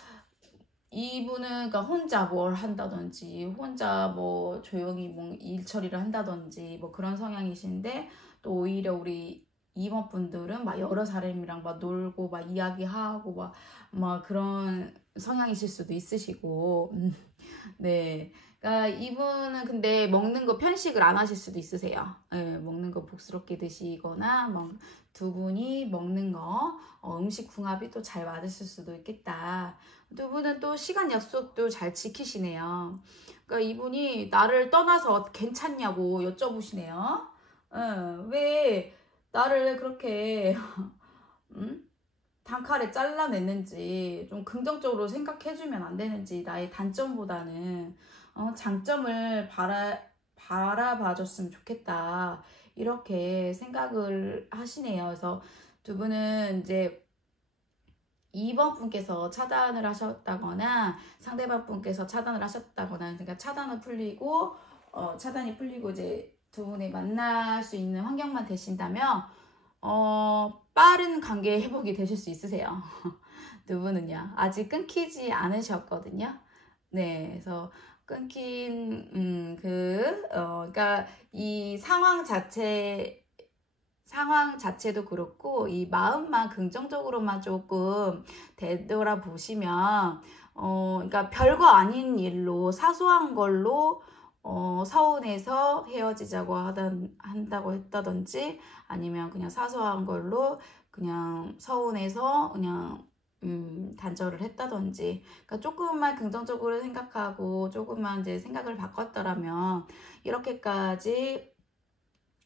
이분은 그러니까 혼자 뭘 한다든지 혼자 뭐 조용히 뭐 일 처리를 한다든지 뭐 그런 성향이신데 또 오히려 우리 이모분들은 막 여러 사람이랑 막 놀고 막 이야기하고 막 그런 성향이실 수도 있으시고 네. 그러니까 이분은 근데 먹는 거 편식을 안 하실 수도 있으세요. 네, 먹는 거 복스럽게 드시거나 두 분이 먹는 거 음식 궁합이 또 잘 맞으실 수도 있겠다. 두 분은 또 시간 약속도 잘 지키시네요. 그러니까 이분이 나를 떠나서 괜찮냐고 여쭤보시네요. 왜 나를 그렇게 단칼에 잘라냈는지 좀 긍정적으로 생각해주면 안 되는지 나의 단점보다는 장점을 바라봐줬으면 좋겠다 이렇게 생각을 하시네요. 그래서 두 분은 이제 2번 분께서 차단을 하셨다거나 상대방 분께서 차단을 하셨다거나 그러니까 차단이 풀리고 이제 두 분이 만날 수 있는 환경만 되신다면 빠른 관계 회복이 되실 수 있으세요. 두 분은요. 아직 끊기지 않으셨거든요. 네, 그래서 끊긴 그러니까 이 상황 자체도 그렇고 이 마음만 긍정적으로만 조금 되돌아보시면 그러니까 별거 아닌 일로 사소한 걸로 서운해서 헤어지자고 한다고 했다든지 아니면 그냥 사소한 걸로 그냥 서운해서 그냥 단절을 했다든지 그러니까 조금만 긍정적으로 생각하고 조금만 이제 생각을 바꿨더라면 이렇게까지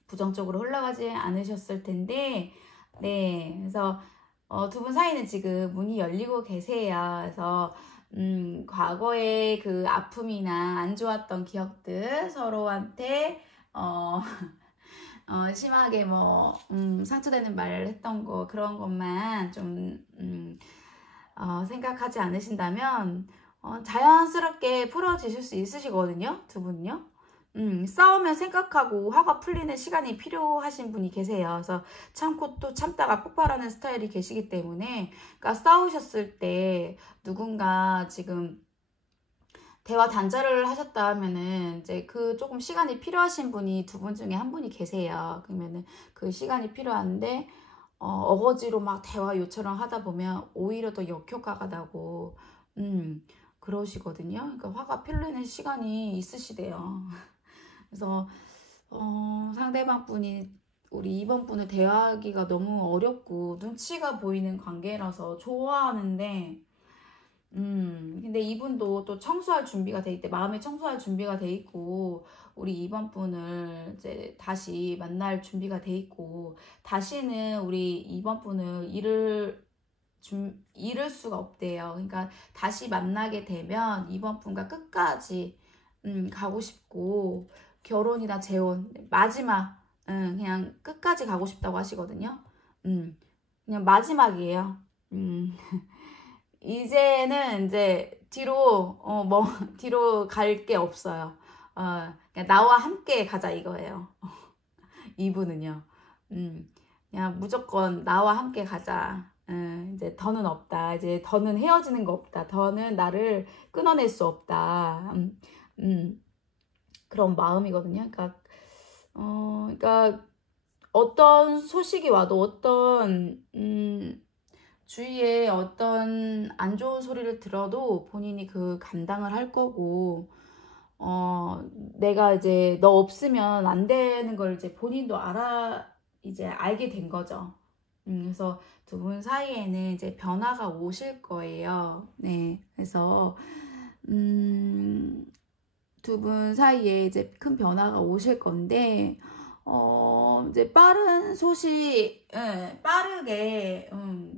부정적으로 흘러가지 않으셨을 텐데 네 그래서 두 분 사이는 지금 문이 열리고 계세요. 그래서 과거의 그 아픔이나 안 좋았던 기억들 서로한테 심하게 뭐 상처되는 말을 했던 거 그런 것만 좀 생각하지 않으신다면 자연스럽게 풀어지실 수 있으시거든요. 두 분요. 싸우면 생각하고 화가 풀리는 시간이 필요하신 분이 계세요. 그래서 참고 또 참다가 폭발하는 스타일이 계시기 때문에, 그러니까 싸우셨을 때 누군가 지금 대화 단절을 하셨다 하면은 이제 그 조금 시간이 필요하신 분이 두 분 중에 한 분이 계세요. 그러면은 그 시간이 필요한데 어거지로 막 대화 요청을 하다 보면 오히려 더 역효과가 나고 그러시거든요. 그러니까 화가 풀리는 시간이 있으시대요. 그래서 상대방 분이 우리 2번 분을 대화하기가 너무 어렵고 눈치가 보이는 관계라서 좋아하는데 근데 이분도 또 청소할 준비가 돼 있대. 마음에 청소할 준비가 돼 있고, 우리 2번 분을 이제 다시 만날 준비가 돼 있고, 다시는 우리 2번 분을 잃을 수가 없대요. 그러니까 다시 만나게 되면 2번 분과 끝까지, 가고 싶고, 결혼이나 재혼, 마지막, 그냥 끝까지 가고 싶다고 하시거든요. 그냥 마지막이에요. 이제는 이제 뒤로 갈 게 없어요. 그냥 나와 함께 가자 이거예요. 이분은요. 그냥 무조건 나와 함께 가자. 이제 더는 없다. 이제 더는 헤어지는 거 없다. 더는 나를 끊어낼 수 없다. 그런 마음이거든요. 그러니까 어떤 소식이 와도 주위에 어떤 안 좋은 소리를 들어도 본인이 그 감당을 할 거고, 내가 이제 너 없으면 안 되는 걸 이제 본인도 이제 알게 된 거죠. 그래서 두 분 사이에는 이제 변화가 오실 거예요. 네. 그래서, 두 분 사이에 이제 큰 변화가 오실 건데, 이제 빠른 소식, 빠르게,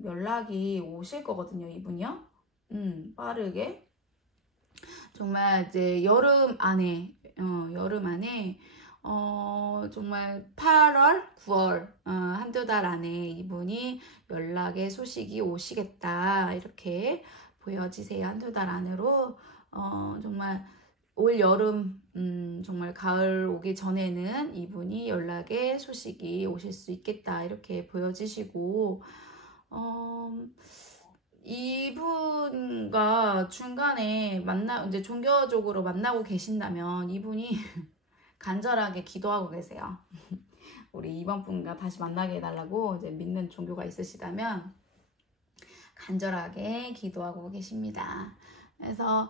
연락이 오실 거거든요, 이분이요. 빠르게. 정말 이제 여름 안에, 정말 8월, 9월, 한두 달 안에 이분이 연락의 소식이 오시겠다. 이렇게 보여지세요. 한두 달 안으로, 정말 올 여름, 정말 가을 오기 전에는 이분이 연락의 소식이 오실 수 있겠다. 이렇게 보여지시고, 이분과 중간에 이제 종교적으로 만나고 계신다면 이분이 간절하게 기도하고 계세요. 우리 2번 분과 다시 만나게 해달라고 이제 믿는 종교가 있으시다면 간절하게 기도하고 계십니다. 그래서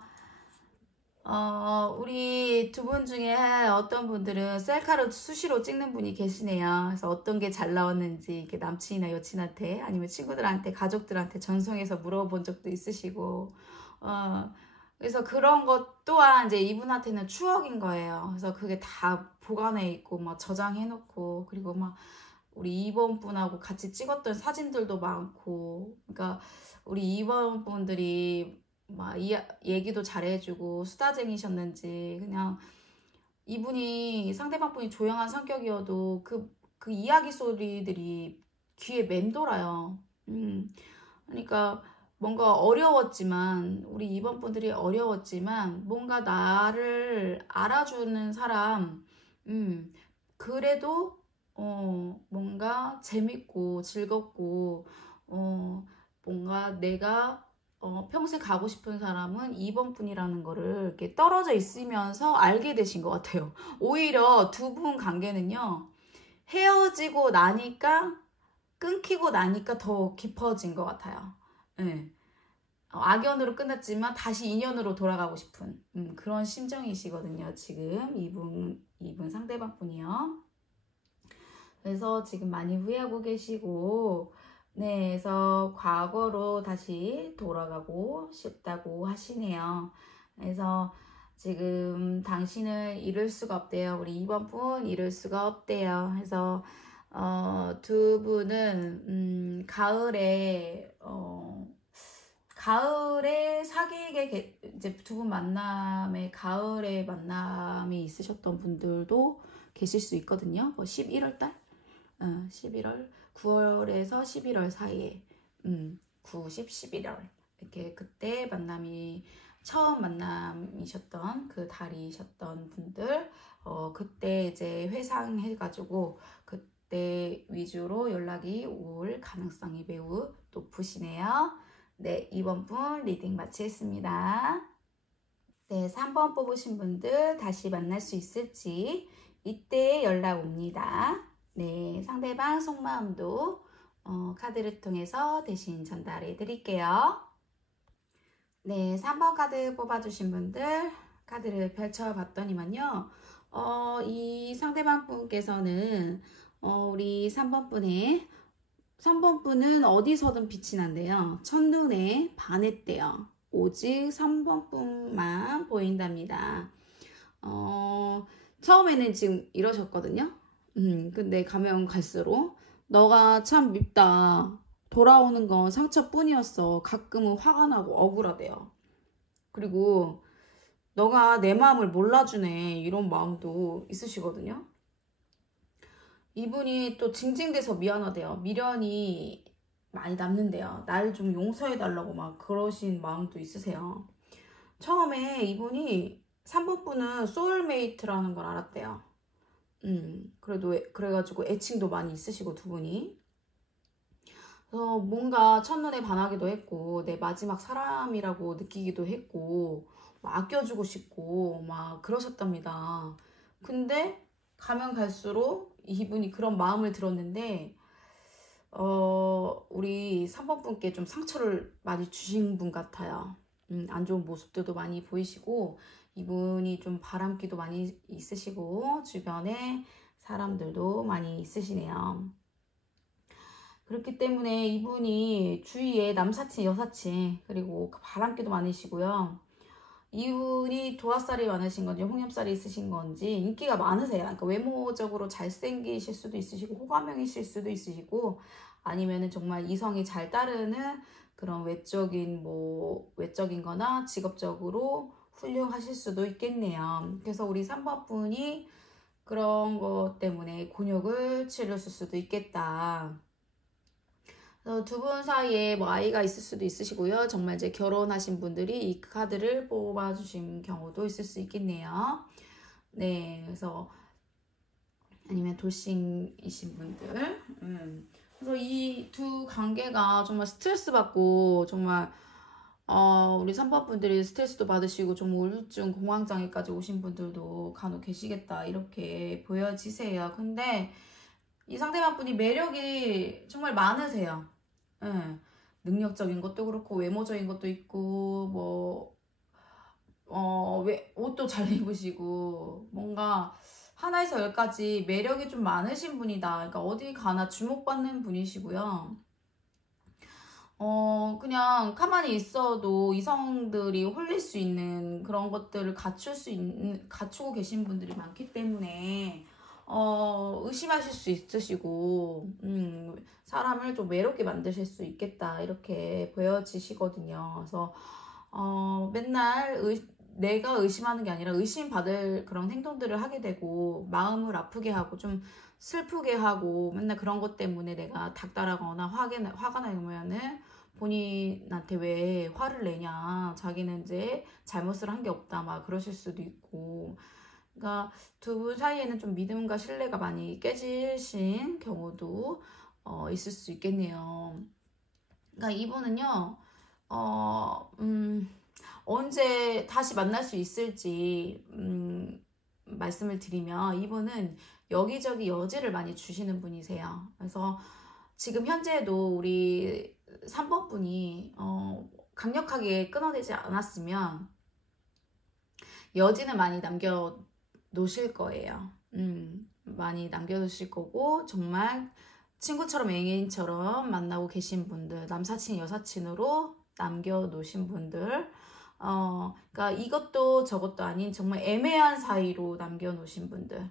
우리 두 분 중에 어떤 분들은 셀카로 수시로 찍는 분이 계시네요. 그래서 어떤 게 잘 나왔는지 이렇게 남친이나 여친한테 아니면 친구들한테 가족들한테 전송해서 물어본 적도 있으시고, 그래서 그런 것 또한 이제 이분한테는 추억인 거예요. 그래서 그게 다 보관해 있고 막 저장해 놓고, 그리고 막 우리 2번 분하고 같이 찍었던 사진들도 많고, 그러니까 우리 2번 분들이 막 얘기도 잘해주고 수다쟁이셨는지, 그냥 이분이 상대방 분이 조용한 성격이어도 그 이야기 소리들이 귀에 맴돌아요. 그러니까 뭔가 어려웠지만, 우리 2번 분들이 어려웠지만 뭔가 나를 알아주는 사람, 그래도 뭔가 재밌고 즐겁고, 뭔가 내가 평생 가고 싶은 사람은 2번 분이라는 거를 이렇게 떨어져 있으면서 알게 되신 것 같아요. 오히려 두 분 관계는요, 헤어지고 나니까, 끊기고 나니까 더 깊어진 것 같아요. 네. 악연으로 끝났지만 다시 인연으로 돌아가고 싶은 그런 심정이시거든요. 지금 이분 상대방 분이요. 그래서 지금 많이 후회하고 계시고, 네, 그래서 과거로 다시 돌아가고 싶다고 하시네요. 그래서 지금 당신을 잃을 수가 없대요. 우리 2번 분 잃을 수가 없대요. 그래서 두 분은 가을에 이제 두 분 만남에 가을에 만남이 있으셨던 분들도 계실 수 있거든요. 뭐 11월 달? 11월, 9월에서 11월 사이에, 9, 10, 11월. 이렇게 그때 만남이 처음 만남이셨던 그 달이셨던 분들, 그때 이제 회상해가지고 그때 위주로 연락이 올 가능성이 매우 높으시네요. 네, 2번 분 리딩 마치겠습니다. 네, 3번 뽑으신 분들 다시 만날 수 있을지 이때 연락 옵니다. 네, 상대방 속마음도 카드를 통해서 대신 전달해 드릴게요. 네, 3번 카드 뽑아주신 분들 카드를 펼쳐봤더니만요. 이 상대방 분께서는 우리 3번 분은 어디서든 빛이 난대요. 첫눈에 반했대요. 오직 3번 분만 보인답니다. 처음에는 지금 이러셨거든요. 근데 가면 갈수록 너가 참 밉다. 돌아오는 건 상처뿐이었어. 가끔은 화가 나고 억울하대요. 그리고 너가 내 마음을 몰라주네. 이런 마음도 있으시거든요. 이분이 또 징징대서 미안하대요. 미련이 많이 남는데요. 날 좀 용서해달라고 막 그러신 마음도 있으세요. 처음에 이분이 3번 분은 소울메이트라는 걸 알았대요. 그래가지고 애칭도 많이 있으시고 두 분이. 그래서 뭔가 첫눈에 반하기도 했고 내 마지막 사람이라고 느끼기도 했고 막 아껴주고 싶고 막 그러셨답니다. 근데 가면 갈수록 이분이 그런 마음을 들었는데 우리 3번 분께 좀 상처를 많이 주신 분 같아요. 안 좋은 모습들도 많이 보이시고 이분이 좀 바람기도 많이 있으시고 주변에 사람들도 많이 있으시네요. 그렇기 때문에 이분이 주위에 남사친, 여사친 그리고 바람기도 많으시고요. 이분이 도화살이 많으신 건지 홍염살이 있으신 건지 인기가 많으세요. 그러니까 외모적으로 잘생기실 수도 있으시고 호감형이실 수도 있으시고 아니면은 정말 이성이 잘 따르는 그런 외적인 거나 직업적으로 훌륭하실 수도 있겠네요. 그래서 우리 3번 분이 그런 것 때문에 곤욕을 치르실 수도 있겠다. 두 분 사이에 뭐 아이가 있을 수도 있으시고요. 정말 이제 결혼하신 분들이 이 카드를 뽑아주신 경우도 있을 수 있겠네요. 네, 그래서 아니면 돌싱이신 분들. 그래서 이 두 관계가 정말 스트레스 받고 정말 우리 3번 분들이 스트레스도 받으시고 좀 우울증, 공황장애까지 오신 분들도 간혹 계시겠다 이렇게 보여지세요. 근데 이 상대방 분이 매력이 정말 많으세요. 예, 능력적인 것도 그렇고 외모적인 것도 있고 옷도 잘 입으시고 뭔가 하나에서 열까지 매력이 좀 많으신 분이다. 그러니까 어디 가나 주목받는 분이시고요. 그냥 가만히 있어도 이성들이 홀릴 수 있는 그런 것들을 갖추고 계신 분들이 많기 때문에 의심하실 수 있으시고, 사람을 좀 외롭게 만드실 수 있겠다, 이렇게 보여지시거든요. 그래서, 맨날 내가 의심하는 게 아니라 의심받을 그런 행동들을 하게 되고, 마음을 아프게 하고, 좀 슬프게 하고, 맨날 그런 것 때문에 내가 닥달하거나 화가 나면은, 본인한테 왜 화를 내냐, 자기는 이제 잘못을 한 게 없다, 막 그러실 수도 있고, 그러니까 두 분 사이에는 좀 믿음과 신뢰가 많이 깨지신 경우도 있을 수 있겠네요. 그러니까 이분은요, 언제 다시 만날 수 있을지 말씀을 드리면 이분은 여기저기 여지를 많이 주시는 분이세요. 그래서 지금 현재도 우리 3번 분이 강력하게 끊어내지 않았으면 여지는 많이 남겨 놓으실 거예요. 많이 남겨두실 거고 정말 친구처럼 애인처럼 만나고 계신 분들, 남사친, 여사친으로 남겨놓으신 분들, 그러니까 이것도 저것도 아닌 정말 애매한 사이로 남겨놓으신 분들,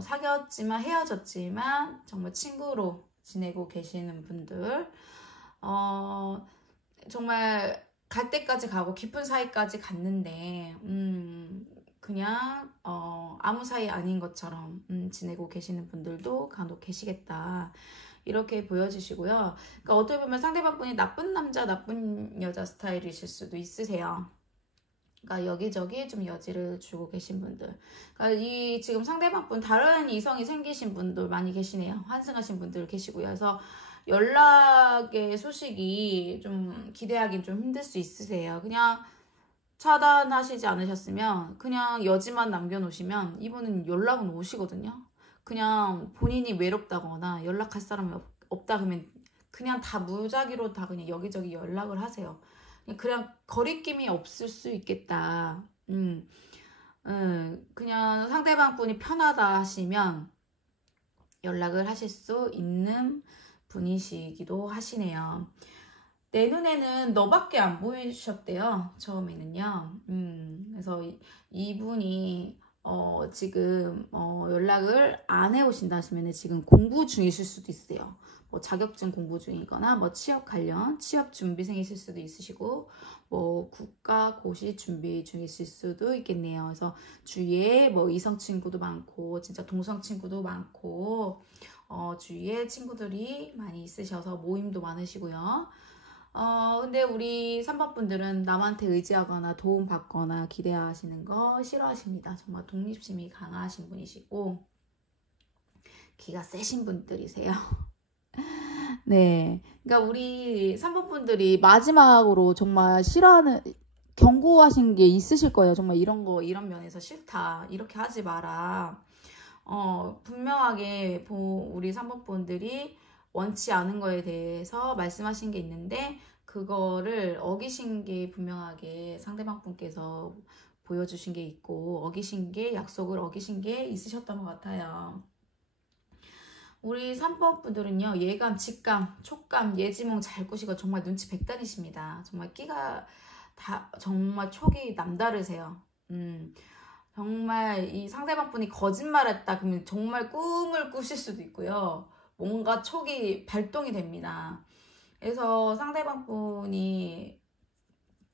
사귀었지만 헤어졌지만 정말 친구로 지내고 계시는 분들, 정말 갈 때까지 가고 깊은 사이까지 갔는데 그냥 아무 사이 아닌 것처럼 지내고 계시는 분들도 간혹 계시겠다 이렇게 보여지시고요. 그러니까 어떻게 보면 상대방 분이 나쁜 남자 나쁜 여자 스타일이실 수도 있으세요. 그러니까 여기저기 좀 여지를 주고 계신 분들. 그러니까 이 지금 상대방분 다른 이성이 생기신 분들 많이 계시네요. 환승하신 분들 계시고요. 그래서 연락의 소식이 좀 기대하긴 좀 힘들 수 있으세요. 그냥 차단하시지 않으셨으면 그냥 여지만 남겨놓으시면 이분은 연락은 오시거든요. 그냥 본인이 외롭다거나 연락할 사람이 없다 그러면 그냥 다 무작위로 다 그냥 여기저기 연락을 하세요. 그냥 거리낌이 없을 수 있겠다. 그냥 상대방 분이 편하다 하시면 연락을 하실 수 있는 분이시기도 하시네요. 내 눈에는 너밖에 안 보이셨대요. 처음에는요. 그래서 이분이 지금 연락을 안 해오신다 하시면 지금 공부 중이실 수도 있어요. 뭐 자격증 공부 중이거나 뭐 취업 관련 취업 준비생이실 수도 있으시고 뭐 국가 고시 준비 중이실 수도 있겠네요. 그래서 주위에 뭐 이성 친구도 많고 진짜 동성 친구도 많고 주위에 친구들이 많이 있으셔서 모임도 많으시고요. 근데 우리 3번 분들은 남한테 의지하거나 도움받거나 기대하시는 거 싫어하십니다. 정말 독립심이 강하신 분이시고 기가 세신 분들이세요. 네. 그러니까 우리 3번 분들이 마지막으로 정말 싫어하는 경고하신 게 있으실 거예요. 정말 이런 거 이런 면에서 싫다. 이렇게 하지 마라. 분명하게 우리 3번 분들이 원치 않은 거에 대해서 말씀하신 게 있는데 그거를 어기신 게 분명하게 상대방 분께서 보여주신 게 있고 어기신 게 약속을 어기신 게 있으셨던 것 같아요. 우리 3번 분들은요 예감, 직감, 촉감, 예지몽 잘 꾸시고 정말 눈치 백단이십니다. 정말 끼가 다 정말 촉이 남다르세요. 정말 이 상대방 분이 거짓말했다 그러면 정말 꿈을 꾸실 수도 있고요. 뭔가 촉이 발동이 됩니다. 그래서 상대방 분이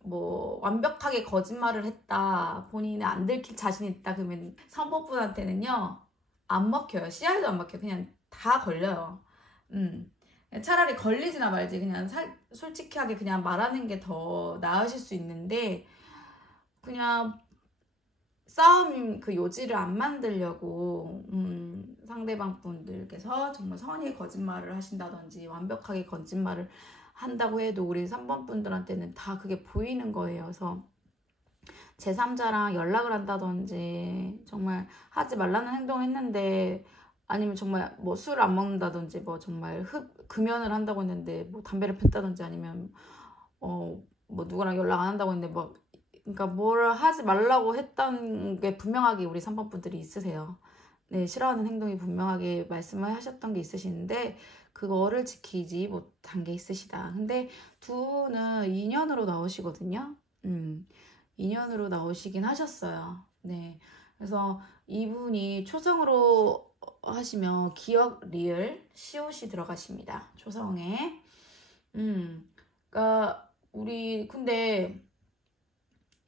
뭐 완벽하게 거짓말을 했다, 본인은 안 들킬 자신 있다 그러면 3번 분한테는요 안 먹혀요. 씨알도 안 먹혀요. 그냥 다 걸려요. 차라리 걸리지나 말지 그냥 솔직하게 그냥 말하는 게 더 나으실 수 있는데 그냥 싸움 그 요지를 안 만들려고 상대방 분들께서 정말 선의의 거짓말을 하신다든지 완벽하게 거짓말을 한다고 해도 우리 3번 분들한테는 다 그게 보이는 거예요. 그래서 제3자랑 연락을 한다든지 정말 하지 말라는 행동을 했는데 아니면 정말 뭐 술을 안 먹는다든지 뭐 정말 금연을 한다고 했는데 뭐 담배를 폈다든지 아니면 뭐 누구랑 연락 안 한다고 했는데 뭐 그러니까 뭘 하지 말라고 했던 게 분명하게 우리 3번 분들이 있으세요. 네, 싫어하는 행동이 분명하게 말씀을 하셨던 게 있으시는데 그거를 지키지 못한 게 있으시다. 근데 두 분은 인연으로 나오시거든요. 2년으로 나오시긴 하셨어요. 네. 그래서 이분이 초성으로 하시면 기억, 리을, 시옷이 들어가십니다. 초성에. 그러니까 우리 근데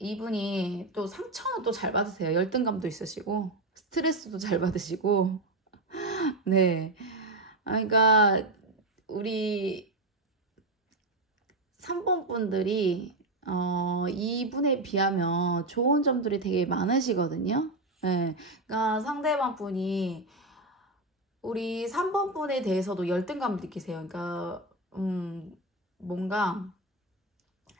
이분이 또 상처는 또 잘 받으세요. 열등감도 있으시고 스트레스도 잘 받으시고 네. 그러니까 우리 3번 분들이 이분에 비하면 좋은 점들이 되게 많으시거든요. 네. 그러니까 상대방 분이 우리 3번 분에 대해서도 열등감을 느끼세요. 그러니까 뭔가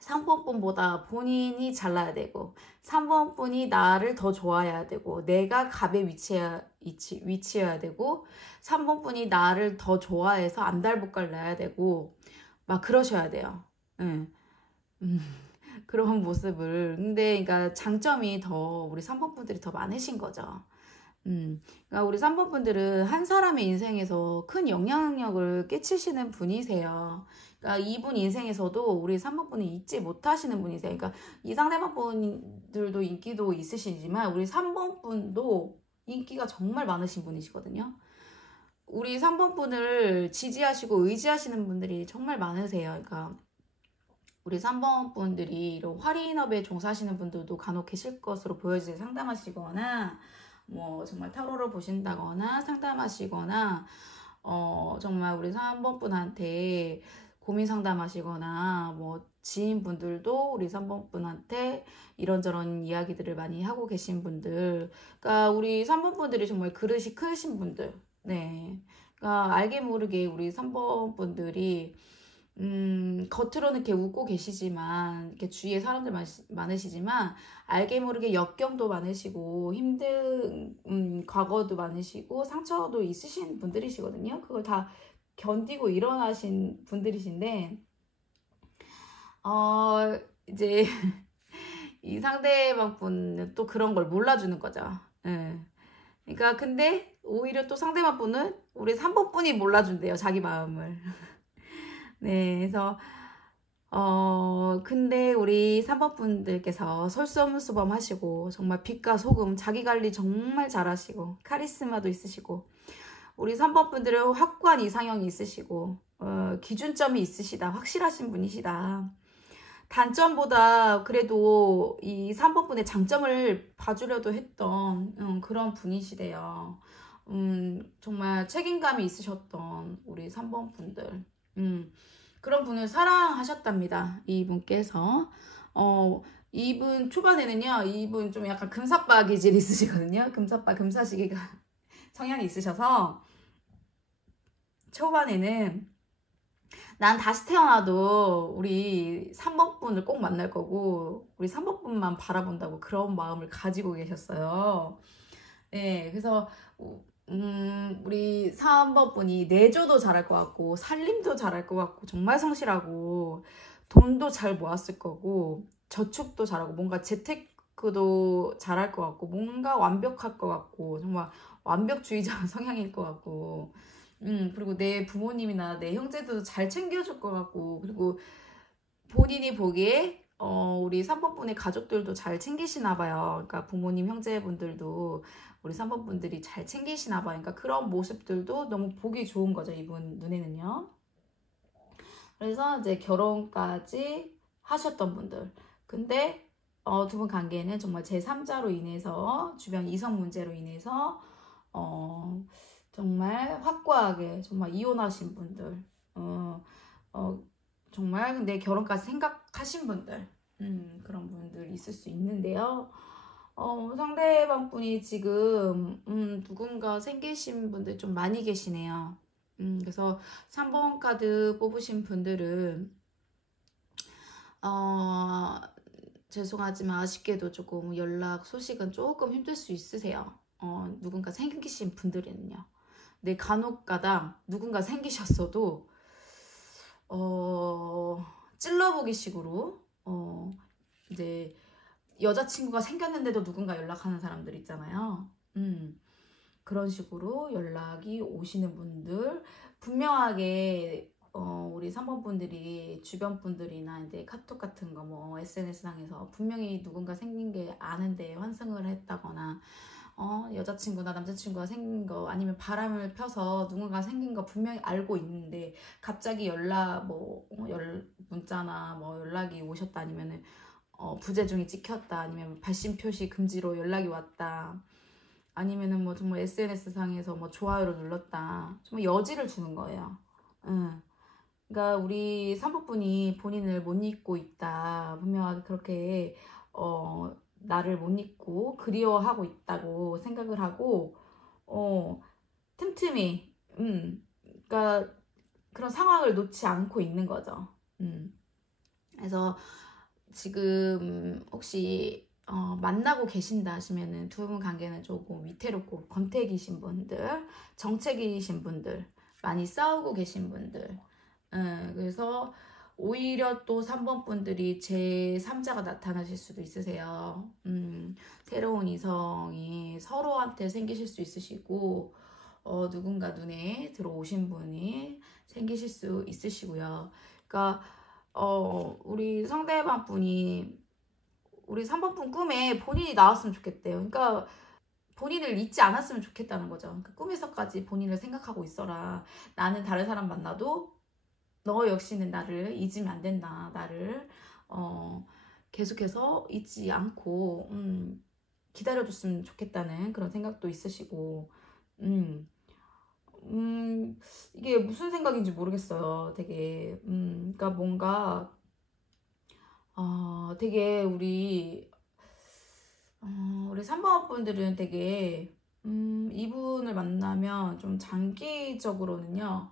3번 분보다 본인이 잘나야 되고 3번 분이 나를 더 좋아해야 되고 내가 갑에 위치해야 되고 3번 분이 나를 더 좋아해서 안달복갈 내야 되고 막 그러셔야 돼요. 네. 그런 모습을 근데 그러니까 장점이 더 우리 3번 분들이 더 많으신 거죠. 그러니까 우리 3번 분들은 한 사람의 인생에서 큰 영향력을 끼치시는 분이세요. 그러니까 이분 인생에서도 우리 3번 분은 잊지 못하시는 분이세요. 그러니까 이 상대방 분들도 인기도 있으시지만 우리 3번 분도 인기가 정말 많으신 분이시거든요. 우리 3번 분을 지지하시고 의지하시는 분들이 정말 많으세요. 그러니까 우리 3번 분들이 이런 할인업에 종사하시는 분들도 간혹 계실 것으로 보여지세요. 상담하시거나 뭐 정말 타로를 보신다거나 상담하시거나 정말 우리 3번 분한테 고민 상담하시거나 뭐 지인분들도 우리 3번 분한테 이런저런 이야기들을 많이 하고 계신 분들, 그러니까 우리 3번 분들이 정말 그릇이 크신 분들, 네. 그러니까 알게 모르게 우리 3번 분들이 겉으로는 이렇게 웃고 계시지만, 이렇게 주위에 사람들 많으시지만, 알게 모르게 역경도 많으시고, 힘든, 과거도 많으시고, 상처도 있으신 분들이시거든요. 그걸 다 견디고 일어나신 분들이신데, 이제, 이 상대방 분은 또 그런 걸 몰라주는 거죠. 예. 그러니까, 근데, 오히려 또 상대방 분은 우리 3번 분이 몰라준대요, 자기 마음을. 네, 그래서, 근데 우리 3번 분들께서 솔선수범하시고, 정말 빛과 소금, 자기 관리 정말 잘하시고, 카리스마도 있으시고, 우리 3번 분들은 확고한 이상형이 있으시고, 기준점이 있으시다. 확실하신 분이시다. 단점보다 그래도 이 3번 분의 장점을 봐주려도 했던 그런 분이시대요. 정말 책임감이 있으셨던 우리 3번 분들. 그런 분을 사랑하셨답니다. 이분께서. 이분 초반에는요, 이분 좀 약간 금사빠 기질 있으시거든요. 금사빠, 금사시기가 성향이 있으셔서 초반에는 난 다시 태어나도 우리 3번 분을 꼭 만날 거고 우리 3번 분만 바라본다고 그런 마음을 가지고 계셨어요. 네, 그래서 우리 3번 분이 내조도 잘할 것 같고 살림도 잘할 것 같고 정말 성실하고 돈도 잘 모았을 거고 저축도 잘하고 뭔가 재테크도 잘할 것 같고 뭔가 완벽할 것 같고 정말 완벽주의자 성향일 것 같고 그리고 내 부모님이나 내 형제도 잘 챙겨줄 것 같고 그리고 본인이 보기에 우리 3번 분의 가족들도 잘 챙기시나 봐요. 그러니까 부모님, 형제분들도 우리 3번 분들이 잘 챙기시나 봐요. 그러니까 그런 모습들도 너무 보기 좋은 거죠. 이분 눈에는요. 그래서 이제 결혼까지 하셨던 분들. 근데 두 분 관계는 정말 제3자로 인해서 주변 이성 문제로 인해서 정말 확고하게 정말 이혼하신 분들. 정말 근데 결혼까지 생각하신 분들 그런 분들 있을 수 있는데요. 상대방 분이 지금 누군가 생기신 분들 좀 많이 계시네요. 그래서 3번 카드 뽑으신 분들은 죄송하지만 아쉽게도 조금 연락 소식은 조금 힘들 수 있으세요. 누군가 생기신 분들은요. 네, 간혹가다 누군가 생기셨어도 찔러보기 식으로 이제 여자친구가 생겼는데도 누군가 연락하는 사람들 있잖아요. 그런 식으로 연락이 오시는 분들 분명하게 우리 3번 분들이 주변 분들이나 이제 카톡 같은 거 뭐 SNS상에서 분명히 누군가 생긴 게 아는데 환승을 했다거나 여자친구나 남자친구가 생긴 거 아니면 바람을 펴서 누군가 생긴 거 분명히 알고 있는데 갑자기 문자나 뭐 연락이 오셨다 아니면은 부재중에 찍혔다 아니면 발신 표시 금지로 연락이 왔다 아니면은 뭐 정말 SNS 상에서 뭐 좋아요를 눌렀다 정말 여지를 주는 거예요. 그러니까 우리 사모분이 본인을 못 잊고 있다 분명하게 그렇게 나를 못 잊고 그리워하고 있다고 생각을 하고 틈틈이 그러니까 그런 상황을 놓지 않고 있는 거죠. 그래서 지금 혹시 만나고 계신다 하시면은 두 분 관계는 조금 위태롭고 권태기신 분들, 정체기신 분들, 많이 싸우고 계신 분들. 그래서 오히려 또 3번 분들이 제3자가 나타나실 수도 있으세요. 새로운 이성이 서로한테 생기실 수 있으시고, 누군가 눈에 들어오신 분이 생기실 수 있으시고요. 그러니까, 우리 상대방 분이 우리 3번 분 꿈에 본인이 나왔으면 좋겠대요. 그러니까 본인을 잊지 않았으면 좋겠다는 거죠. 그러니까 꿈에서까지 본인을 생각하고 있어라. 나는 다른 사람 만나도 너 역시는 나를 잊으면 안 된다. 나를 계속해서 잊지 않고 기다려줬으면 좋겠다는 그런 생각도 있으시고 이게 무슨 생각인지 모르겠어요. 되게 그러니까 뭔가 되게 우리 3번 분들은 되게, 이분을 만나면 좀 장기적으로는요,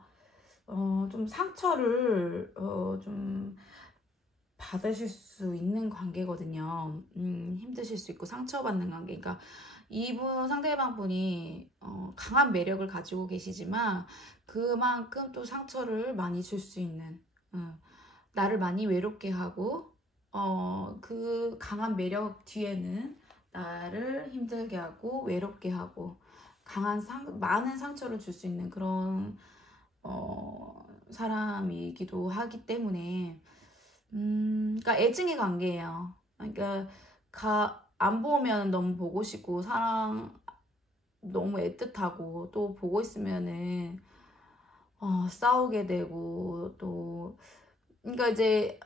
좀 상처를, 좀 받으실 수 있는 관계거든요. 힘드실 수 있고 상처받는 관계. 그러니까 이분 상대방 분이 강한 매력을 가지고 계시지만 그만큼 또 상처를 많이 줄 수 있는, 나를 많이 외롭게 하고 그 강한 매력 뒤에는 나를 힘들게 하고 외롭게 하고 많은 상처를 줄 수 있는 그런 사람이기도 하기 때문에 그러니까 애증의 관계예요. 그러니까 안 보면 너무 보고 싶고 사랑 너무 애틋하고 또 보고 있으면은 싸우게 되고 또 그러니까 이제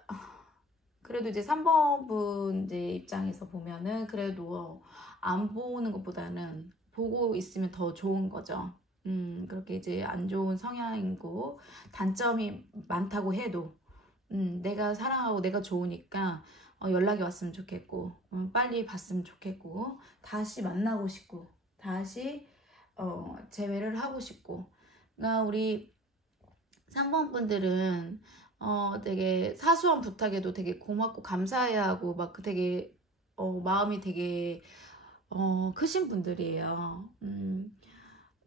그래도 이제 3번 분 이제 입장에서 보면은 그래도 안 보는 것보다는 보고 있으면 더 좋은 거죠. 그렇게 이제 안 좋은 성향이고 단점이 많다고 해도 내가 사랑하고 내가 좋으니까 연락이 왔으면 좋겠고 빨리 봤으면 좋겠고 다시 만나고 싶고 다시 재회를 하고 싶고 그러니까 우리 3번 분들은 되게 사소한 부탁에도 되게 고맙고 감사해야 하고 막 되게 마음이 되게 크신 분들이에요.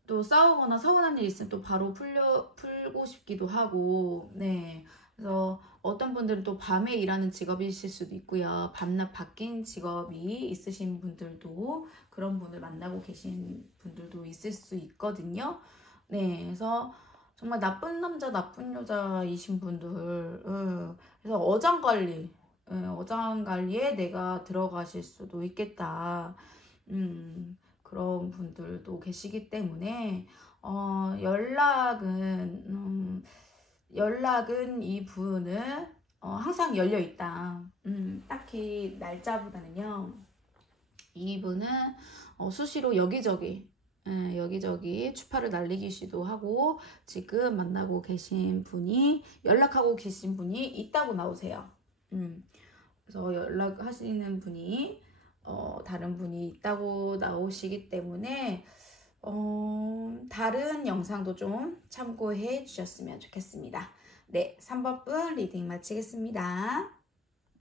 또 싸우거나 서운한 일 있으면 또 바로 풀고 싶기도 하고, 네. 그래서 어떤 분들은 또 밤에 일하는 직업이실 수도 있고요. 밤낮 바뀐 직업이 있으신 분들도 그런 분을 만나고 계신 분들도 있을 수 있거든요. 네. 그래서 정말 나쁜 남자, 나쁜 여자이신 분들, 그래서 어장관리에 내가 들어가실 수도 있겠다. 그런 분들도 계시기 때문에 연락은 이분은 항상 열려 있다. 딱히 날짜보다는요. 이분은 수시로 여기저기 추파를 날리기시도 하고 지금 만나고 계신 분이 연락하고 계신 분이 있다고 나오세요. 그래서 연락하시는 분이 다른 분이 있다고 나오시기 때문에 다른 영상도 좀 참고해 주셨으면 좋겠습니다. 네, 3번 분 리딩 마치겠습니다.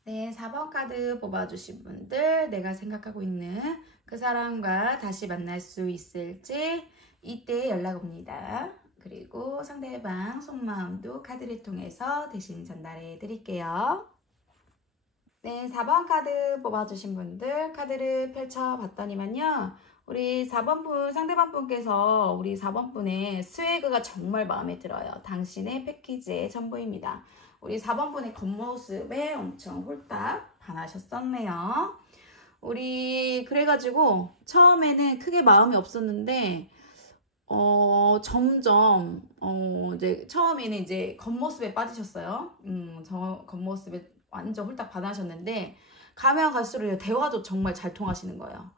네, 4번 카드 뽑아주신 분들 내가 생각하고 있는 그 사람과 다시 만날 수 있을지 이때 연락 옵니다. 그리고 상대방 속마음도 카드를 통해서 대신 전달해 드릴게요. 네, 4번 카드 뽑아주신 분들 카드를 펼쳐봤더니만요. 우리 4번 분, 상대방 분께서 우리 4번 분의 스웨그가 정말 마음에 들어요. 당신의 패키지의 전부입니다. 우리 4번 분의 겉모습에 엄청 홀딱 반하셨었네요. 우리 그래가지고 처음에는 크게 마음이 없었는데 점점 이제 처음에는 이제 겉모습에 빠지셨어요. 저 겉모습에 완전 홀딱 반하셨는데 가면 갈수록 대화도 정말 잘 통하시는 거예요.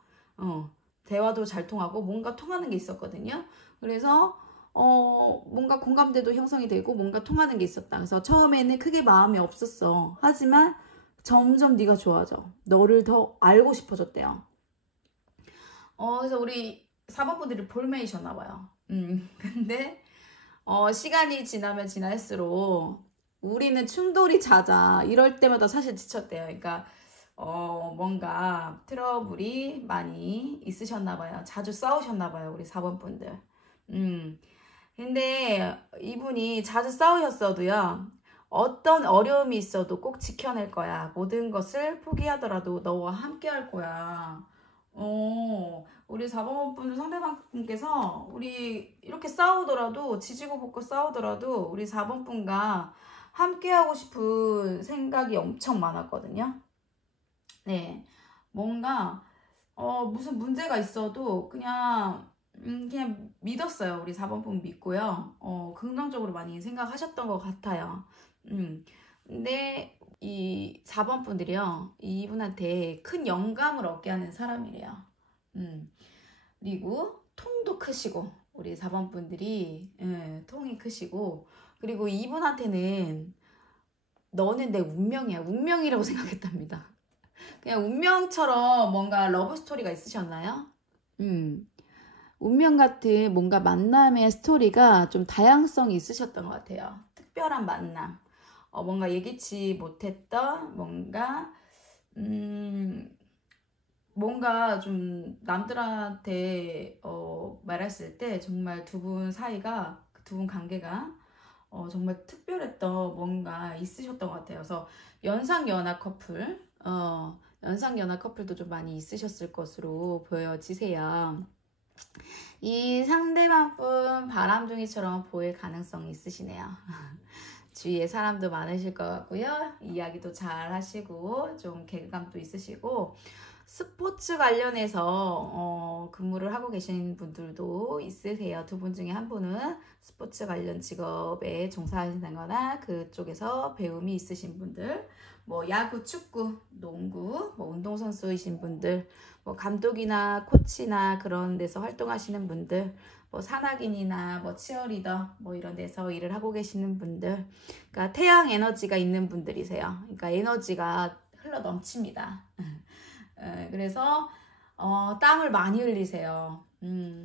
대화도 잘 통하고 뭔가 통하는 게 있었거든요. 그래서 뭔가 공감대도 형성이 되고 뭔가 통하는 게 있었다. 그래서 처음에는 크게 마음이 없었어. 하지만 점점 네가 좋아져. 너를 더 알고 싶어졌대요. 그래서 우리 4번 분들이 볼메이셨나 봐요. 근데 시간이 지나면 지날수록 우리는 충돌이 잦아. 이럴 때마다 사실 지쳤대요. 그러니까 뭔가 트러블이 많이 있으셨나 봐요. 자주 싸우셨나 봐요. 우리 4번 분들. 근데 이분이 자주 싸우셨어도요. 어떤 어려움이 있어도 꼭 지켜낼 거야. 모든 것을 포기하더라도 너와 함께 할 거야. 우리 4번 분 상대방 분께서 우리 이렇게 싸우더라도 지지고 볶고 싸우더라도 우리 4번 분과 함께 하고 싶은 생각이 엄청 많았거든요. 네, 뭔가 무슨 문제가 있어도 그냥 믿었어요. 우리 4번 분 믿고요. 긍정적으로 많이 생각하셨던 것 같아요. 근데 이 4번 분들이요. 이분한테 큰 영감을 얻게 하는 사람이래요. 그리고 통도 크시고 우리 4번 분들이 통이 크시고 그리고 이분한테는 너는 내 운명이야. 운명이라고 생각했답니다. 그냥 운명처럼 뭔가 러브 스토리가 있으셨나요? 운명 같은 뭔가 만남의 스토리가 좀 다양성이 있으셨던 것 같아요. 특별한 만남. 뭔가 예기치 못했던 뭔가 좀 남들한테 말했을 때 정말 두 분 사이가, 두 분 관계가 정말 특별했던 뭔가 있으셨던 것 같아요. 그래서 연상연하 커플, 연상연하 커플도 좀 많이 있으셨을 것으로 보여지세요. 이 상대방분 바람둥이처럼 보일 가능성이 있으시네요. 주위에 사람도 많으실 것 같고요. 이야기도 잘 하시고 좀 개그감도 있으시고 스포츠 관련해서 근무를 하고 계신 분들도 있으세요. 두 분 중에 한 분은 스포츠 관련 직업에 종사하시거나 그쪽에서 배움이 있으신 분들, 뭐 야구, 축구, 농구, 뭐 운동선수이신 분들, 뭐 감독이나 코치나 그런 데서 활동하시는 분들, 뭐 산악인이나 뭐 치어리더 뭐 이런 데서 일을 하고 계시는 분들, 그러니까 태양 에너지가 있는 분들이세요. 그러니까 에너지가 흘러 넘칩니다. 그래서 땀을 많이 흘리세요.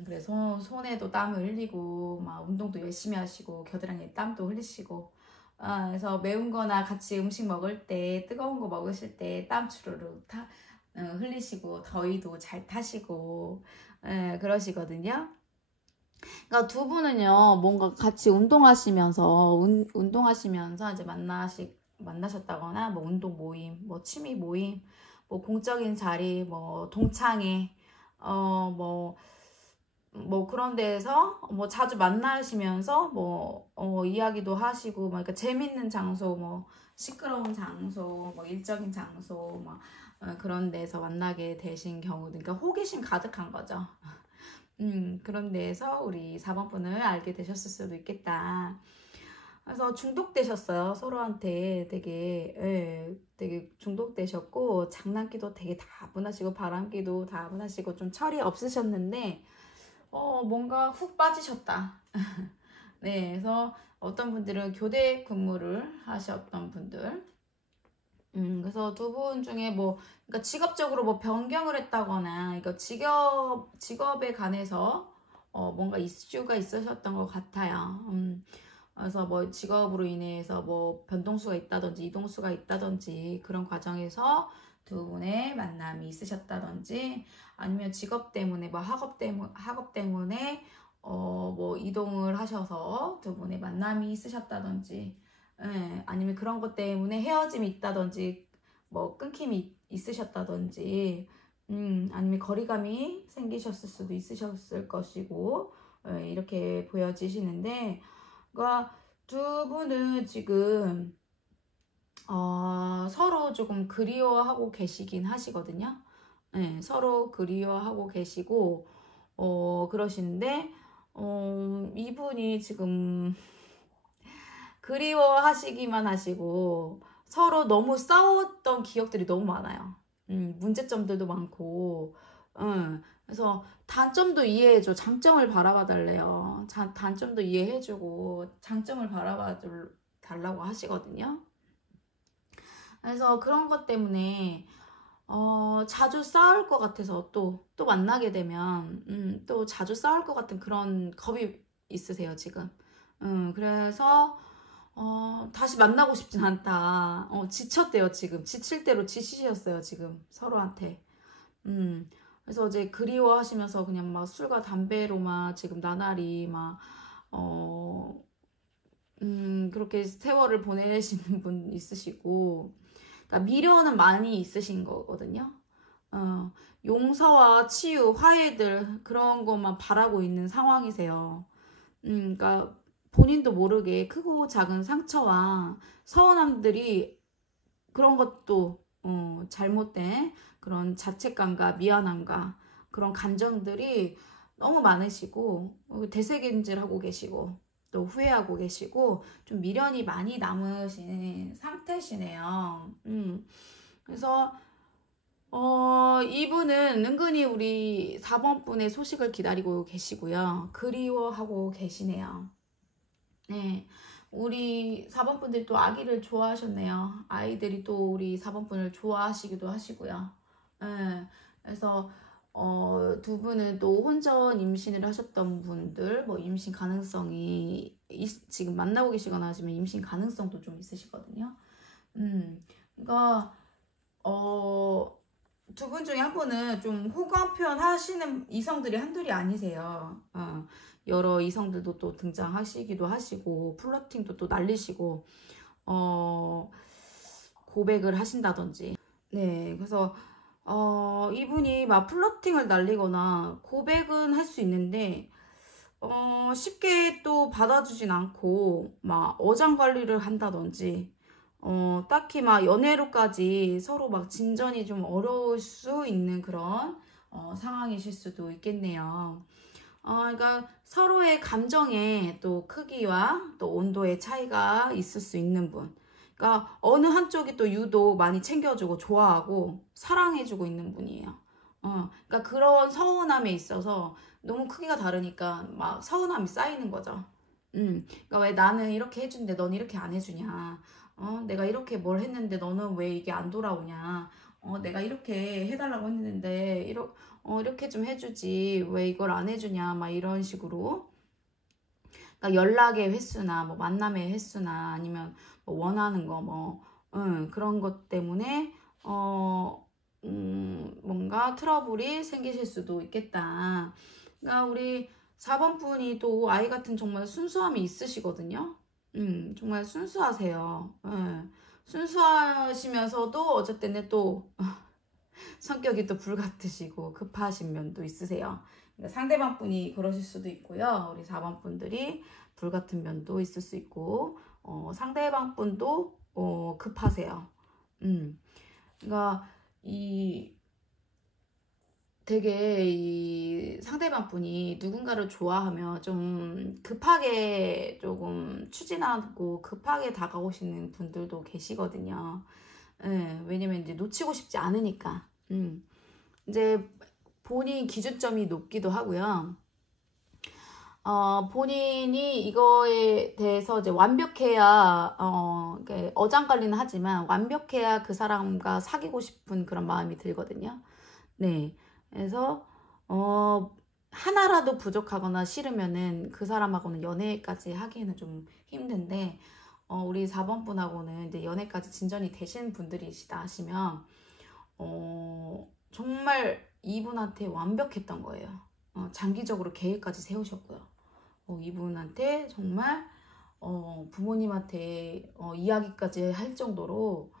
그래서 손에도 땀을 흘리고 막 운동도 열심히 하시고 겨드랑이에 땀도 흘리시고, 그래서 매운 거나 같이 음식 먹을 때 뜨거운 거 먹으실 때 땀 주르륵 흘리시고 더위도 잘 타시고 그러시거든요. 그러니까 두 분은요, 뭔가 같이 운동하시면서 운동하시면서 이제 만나셨다거나 뭐 운동 모임, 뭐 취미 모임, 뭐 공적인 자리, 뭐 동창회, 뭐 그런 데에서 뭐 자주 만나시면서 뭐 이야기도 하시고, 뭐 그러니까 재밌는 장소, 뭐 시끄러운 장소, 뭐 일적인 장소, 뭐 그런 데서 만나게 되신 경우도, 그러니까 호기심 가득한 거죠. 그런 데에서 우리 4번 분을 알게 되셨을 수도 있겠다. 그래서 중독되셨어요. 서로한테 되게 중독되셨고, 장난기도 되게 다분하시고, 바람기도 다분하시고, 좀 철이 없으셨는데, 뭔가 훅 빠지셨다. 네, 그래서 어떤 분들은 교대 근무를 하셨던 분들, 그래서 두 분 중에 뭐, 그러니까 직업적으로 뭐 변경을 했다거나, 그러니까 직업에 관해서 뭔가 이슈가 있으셨던 것 같아요. 그래서 뭐 직업으로 인해서 뭐 변동수가 있다든지 이동수가 있다든지 그런 과정에서 두 분의 만남이 있으셨다든지, 아니면 직업 때문에 뭐 학업 때문에 뭐 이동을 하셔서 두 분의 만남이 있으셨다든지, 아니면 그런 것 때문에 헤어짐이 있다든지, 뭐 끊김이 있으셨다든지, 아니면 거리감이 생기셨을 수도 있으셨을 것이고, 이렇게 보여지시는데, 그러니까 두 분은 지금 서로 조금 그리워하고 계시긴 하시거든요. 네, 서로 그리워하고 계시고 그러시는데, 이분이 지금 그리워하시기만 하시고 서로 너무 싸웠던 기억들이 너무 많아요. 문제점들도 많고, 그래서 단점도 이해해줘. 장점을 바라봐 달래요. 단점도 이해해주고 장점을 바라봐 달라고 하시거든요. 그래서 그런 것 때문에 자주 싸울 것 같아서 또 만나게 되면 또 자주 싸울 것 같은 그런 겁이 있으세요, 지금. 그래서 다시 만나고 싶진 않다. 지쳤대요, 지금. 지칠 대로 지치셨어요, 지금. 서로한테. 그래서 이제 그리워하시면서 그냥 막 술과 담배로만 지금 나날이 막, 그렇게 세월을 보내시는 분 있으시고, 그러니까 미련은 많이 있으신 거거든요. 용서와 치유, 화해들, 그런 것만 바라고 있는 상황이세요. 그러니까 본인도 모르게 크고 작은 상처와 서운함들이, 그런 것도 잘못된 그런 자책감과 미안함과 그런 감정들이 너무 많으시고, 되새김질하고 계시고 또 후회하고 계시고 좀 미련이 많이 남으신 상태시네요. 그래서 이분은 은근히 우리 4번 분의 소식을 기다리고 계시고요. 그리워하고 계시네요. 네. 우리 4번 분들이 또 아기를 좋아하셨네요. 아이들이 또 우리 4번 분을 좋아하시기도 하시고요. 예, 그래서 두 분은 또 혼전 임신을 하셨던 분들, 뭐 임신 가능성이 지금 만나고 계시거나 하시면 임신 가능성도 좀 있으시거든요. 그러니까 두 분 중에 한 분은 좀 호감 표현하시는 이성들이 한둘이 아니세요. 여러 이성들도 또 등장하시기도 하시고 플러팅도 또 날리시고 고백을 하신다든지. 네, 그래서 이분이 막 플러팅을 날리거나 고백은 할 수 있는데 쉽게 또 받아주진 않고 막 어장관리를 한다든지 딱히 막 연애로까지 서로 막 진전이 좀 어려울 수 있는 그런 상황이실 수도 있겠네요. 그러니까 서로의 감정의 또 크기와 또 온도의 차이가 있을 수 있는 분. 그러니까 어느 한쪽이 또 유독 많이 챙겨주고 좋아하고 사랑해주고 있는 분이에요. 그러니까 그런 서운함에 있어서 너무 크기가 다르니까 막 서운함이 쌓이는 거죠. 그러니까 왜 나는 이렇게 해주는데 넌 이렇게 안 해주냐. 내가 이렇게 뭘 했는데 너는 왜 이게 안 돌아오냐. 내가 이렇게 해달라고 했는데 이렇게 좀 해주지 왜 이걸 안 해주냐 막 이런 식으로. 그러니까 연락의 횟수나 뭐 만남의 횟수나 아니면 뭐 원하는 거 뭐 그런 것 때문에 뭔가 트러블이 생기실 수도 있겠다. 그러니까 우리 4번 분이 또 아이 같은 정말 순수함이 있으시거든요. 정말 순수하세요. 순수하시면서도 어쨌든 또 성격이 또 불같으시고 급하신 면도 있으세요. 그러니까 상대방 분이 그러실 수도 있고요. 우리 4번 분들이 불같은 면도 있을 수 있고 상대방 분도 급하세요. 그러니까 되게 이 상대방 분이 누군가를 좋아하면 좀 급하게 조금 추진하고 급하게 다가오시는 분들도 계시거든요. 왜냐면 이제 놓치고 싶지 않으니까. 이제 본인 기준점이 높기도 하고요. 본인이 이거에 대해서 이제 완벽해야, 어장관리는 하지만 완벽해야 그 사람과 사귀고 싶은 그런 마음이 들거든요. 네. 그래서, 하나라도 부족하거나 싫으면은 그 사람하고는 연애까지 하기에는 좀 힘든데, 우리 4번 분하고는 이제 연애까지 진전이 되신 분들이시다 하시면, 정말 이분한테 완벽했던 거예요. 장기적으로 계획까지 세우셨고요. 이분한테 정말 부모님한테 이야기까지 할 정도로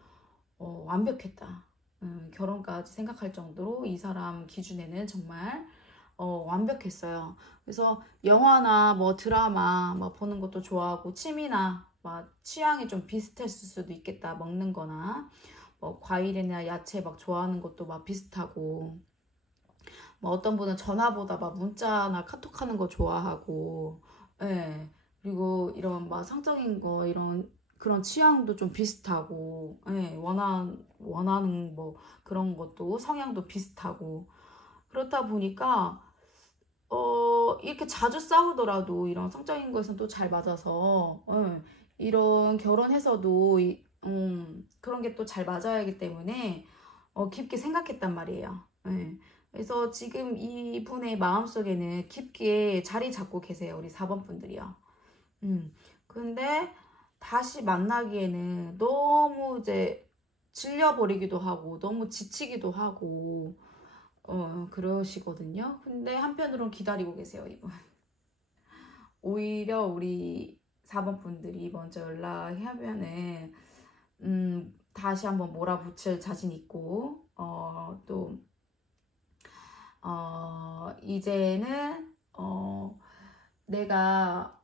완벽했다. 결혼까지 생각할 정도로 이 사람 기준에는 정말 완벽했어요. 그래서 영화나 뭐 드라마 뭐 보는 것도 좋아하고 취미나 막 취향이 좀 비슷했을 수도 있겠다. 먹는 거나 뭐 과일이나 야채 막 좋아하는 것도 막 비슷하고 뭐 어떤 분은 전화보다 막 문자나 카톡 하는 거 좋아하고, 예. 그리고 이런 막 성적인 거, 이런 그런 취향도 좀 비슷하고, 예. 원하는 뭐 그런 것도 성향도 비슷하고. 그렇다 보니까, 이렇게 자주 싸우더라도 이런 성적인 것은 또 잘 맞아서, 예. 이런 결혼해서도, 그런 게 또 잘 맞아야 하기 때문에, 깊게 생각했단 말이에요. 예. 그래서 지금 이분의 마음속에는 깊게 자리 잡고 계세요. 우리 4번 분들이요. 근데 다시 만나기에는 너무 이제 질려버리기도 하고 너무 지치기도 하고 그러시거든요. 근데 한편으로는 기다리고 계세요, 이분. 오히려 우리 4번 분들이 먼저 연락하면은 다시 한번 몰아붙일 자신 있고 또 이제는 내가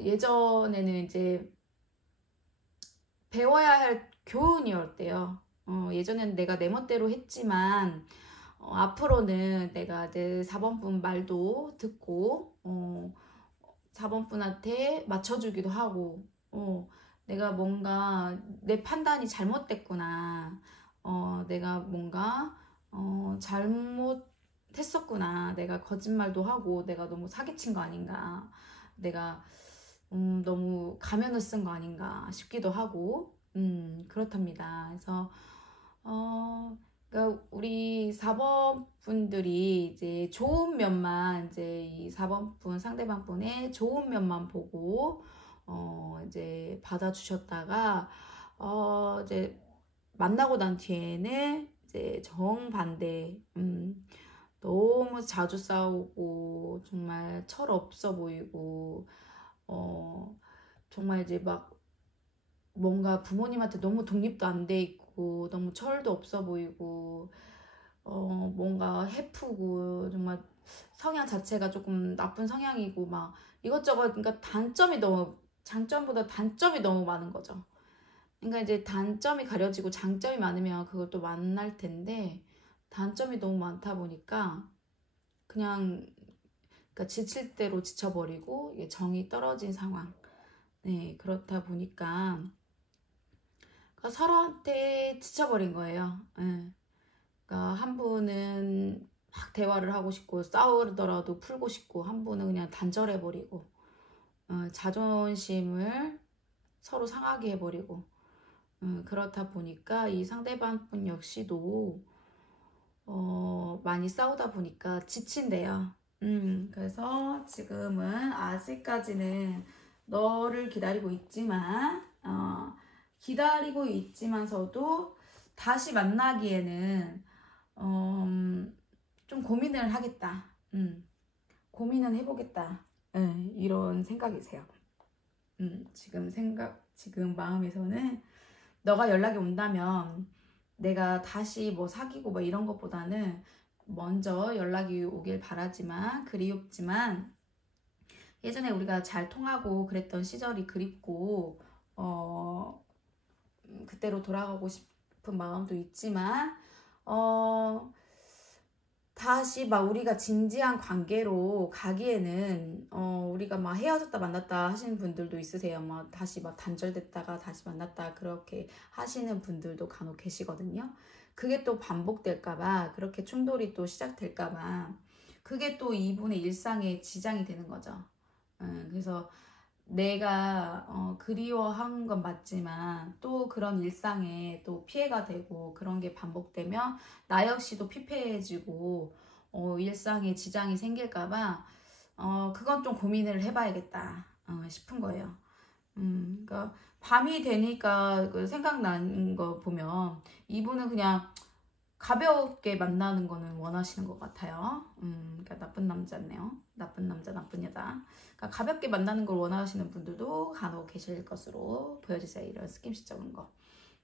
예전에는 이제 배워야 할 교훈이었대요. 예전에는 내가 내 멋대로 했지만 앞으로는 내가 이제 4번 분 말도 듣고 4번 분한테 맞춰주기도 하고 내가 뭔가 내 판단이 잘못됐구나. 내가 뭔가 잘못했었구나. 내가 거짓말도 하고 내가 너무 사기친 거 아닌가. 내가 너무 가면을 쓴 거 아닌가 싶기도 하고, 그렇답니다. 그래서, 그러니까 우리 4번 분들이 이제 좋은 면만, 이제 이 4번 분, 상대방 분의 좋은 면만 보고, 이제 받아주셨다가, 이제 만나고 난 뒤에는 이제 정반대, 너무 자주 싸우고, 정말 철없어 보이고, 어, 정말 이제 막 뭔가 부모님한테 너무 독립도 안 돼 있고, 너무 철도 없어 보이고, 뭔가 해프고, 정말 성향 자체가 조금 나쁜 성향이고, 막 이것저것, 그러니까 장점보다 단점이 너무 많은 거죠. 그러니까 이제 단점이 가려지고 장점이 많으면 그걸 또 만날 텐데, 단점이 너무 많다 보니까, 그냥, 그러니까 지칠 대로 지쳐버리고, 이게 정이 떨어진 상황. 네, 그렇다 보니까, 그러니까 서로한테 지쳐버린 거예요. 네. 그러니까 한 분은 막 대화를 하고 싶고 싸우더라도 풀고 싶고 한 분은 그냥 단절해버리고 자존심을 서로 상하게 해버리고 그렇다 보니까 이 상대방 분 역시도 많이 싸우다 보니까 지친대요. 그래서 지금은 아직까지는 너를 기다리고 있지만서도 다시 만나기에는 좀 고민을 하겠다. 고민은 해보겠다. 이런 생각이세요. 지금 마음에서는 너가 연락이 온다면 내가 다시 뭐 사귀고 뭐 이런 것보다는 먼저 연락이 오길 바라지만 그리웠지만 예전에 우리가 잘 통하고 그랬던 시절이 그립고 그때로 돌아가고 싶은 마음도 있지만 다시 막 우리가 진지한 관계로 가기에는 우리가 막 헤어졌다 만났다 하시는 분들도 있으세요. 막 다시 막 단절됐다가 다시 만났다 그렇게 하시는 분들도 간혹 계시거든요. 그게 또 반복될까봐 그렇게 충돌이 또 시작될까봐 그게 또 이분의 일상에 지장이 되는 거죠. 그래서 내가 그리워한 건 맞지만 또 그런 일상에 또 피해가 되고 그런 게 반복되면 나 역시도 피폐해지고 일상에 지장이 생길까봐 그건 좀 고민을 해봐야겠다 싶은 거예요. 그러니까 밤이 되니까 그 생각나는 거 보면 이분은 그냥 가볍게 만나는 거는 원하시는 것 같아요. 그러니까 나쁜 남자네요. 나쁜 남자, 나쁜 여자. 그러니까 가볍게 만나는 걸 원하시는 분들도 간혹 계실 것으로 보여지세요. 이런 스킨십적인 거.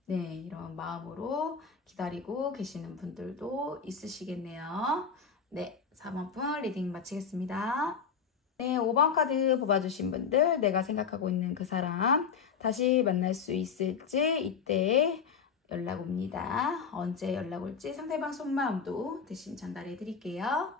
네, 이런 마음으로 기다리고 계시는 분들도 있으시겠네요. 네, 4번 분 리딩 마치겠습니다. 네, 5번 카드 뽑아주신 분들, 내가 생각하고 있는 그 사람, 다시 만날 수 있을지 이때 연락 옵니다. 언제 연락 올지 상대방 속마음도 대신 전달해 드릴게요.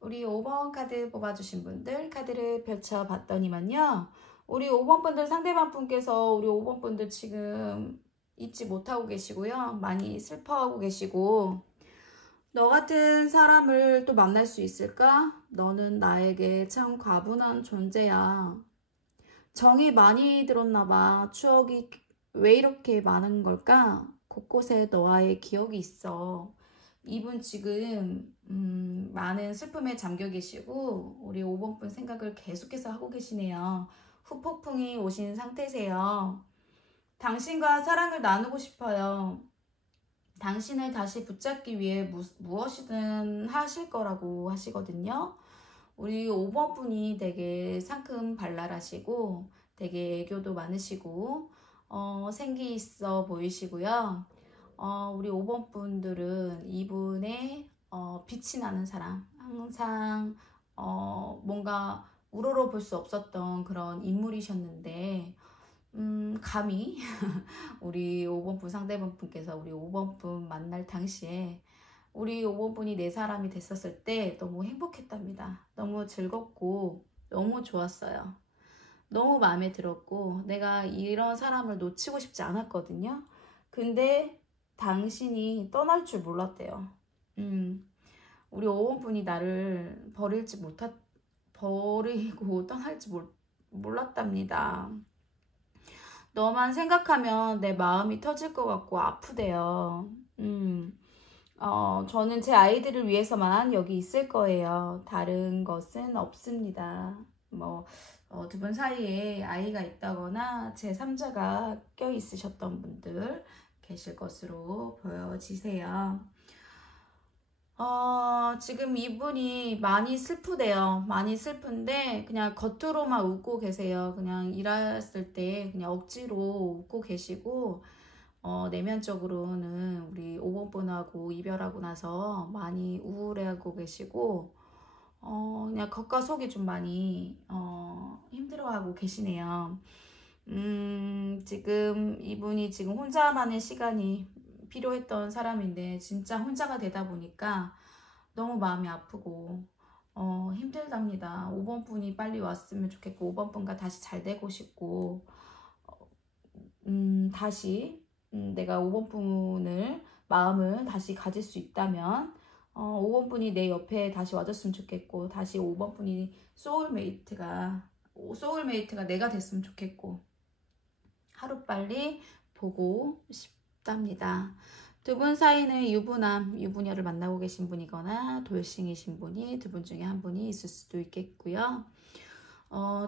우리 5번 카드 뽑아주신 분들 카드를 펼쳐봤더니만요. 우리 5번 분들 상대방 분께서 우리 5번 분들 지금 잊지 못하고 계시고요. 많이 슬퍼하고 계시고 너 같은 사람을 또 만날 수 있을까? 너는 나에게 참 과분한 존재야. 정이 많이 들었나 봐. 추억이 왜 이렇게 많은 걸까? 곳곳에 너와의 기억이 있어. 이분 지금 많은 슬픔에 잠겨 계시고 우리 5번 분 생각을 계속해서 하고 계시네요. 후폭풍이 오신 상태세요. 당신과 사랑을 나누고 싶어요. 당신을 다시 붙잡기 위해 무엇이든 하실 거라고 하시거든요. 우리 5번 분이 되게 상큼 발랄하시고 되게 애교도 많으시고 생기 있어 보이시고요. 우리 5번 분들은 이분의 빛이 나는 사람, 항상 뭔가 우러러 볼 수 없었던 그런 인물이셨는데 감히 우리 5번 분 상대방 분께서 우리 5번 분 만날 당시에 우리 5번 분이 내 사람이 됐었을 때 너무 행복했답니다. 너무 즐겁고 너무 좋았어요. 너무 마음에 들었고 내가 이런 사람을 놓치고 싶지 않았거든요. 근데 당신이 떠날 줄 몰랐대요. 우리 5번 분이 나를 버리고 떠날지 몰랐답니다. 너만 생각하면 내 마음이 터질 것 같고 아프대요. 저는 제 아이들을 위해서만 여기 있을 거예요. 다른 것은 없습니다. 뭐, 두 분 사이에 아이가 있다거나 제3자가 껴 있으셨던 분들 계실 것으로 보여지세요. 지금 이분이 많이 슬프대요. 많이 슬픈데 그냥 겉으로만 웃고 계세요. 그냥 일했을 때 그냥 억지로 웃고 계시고 내면적으로는 우리 5번 분하고 이별하고 나서 많이 우울해하고 계시고 그냥 겉과 속이 좀 많이 힘들어하고 계시네요. 지금 이분이 지금 혼자만의 시간이 필요했던 사람인데 진짜 혼자가 되다 보니까 너무 마음이 아프고 힘들답니다. 5번 분이 빨리 왔으면 좋겠고 5번 분과 다시 잘 되고 싶고 다시 내가 5번 분을 마음을 다시 가질 수 있다면 5번 분이 내 옆에 다시 와줬으면 좋겠고 다시 5번 분이 소울메이트가 내가 됐으면 좋겠고 하루빨리 보고 싶답니다. 두 분 사이는 유부녀를 만나고 계신 분이거나 돌싱이신 분이 두 분 중에 한 분이 있을 수도 있겠고요.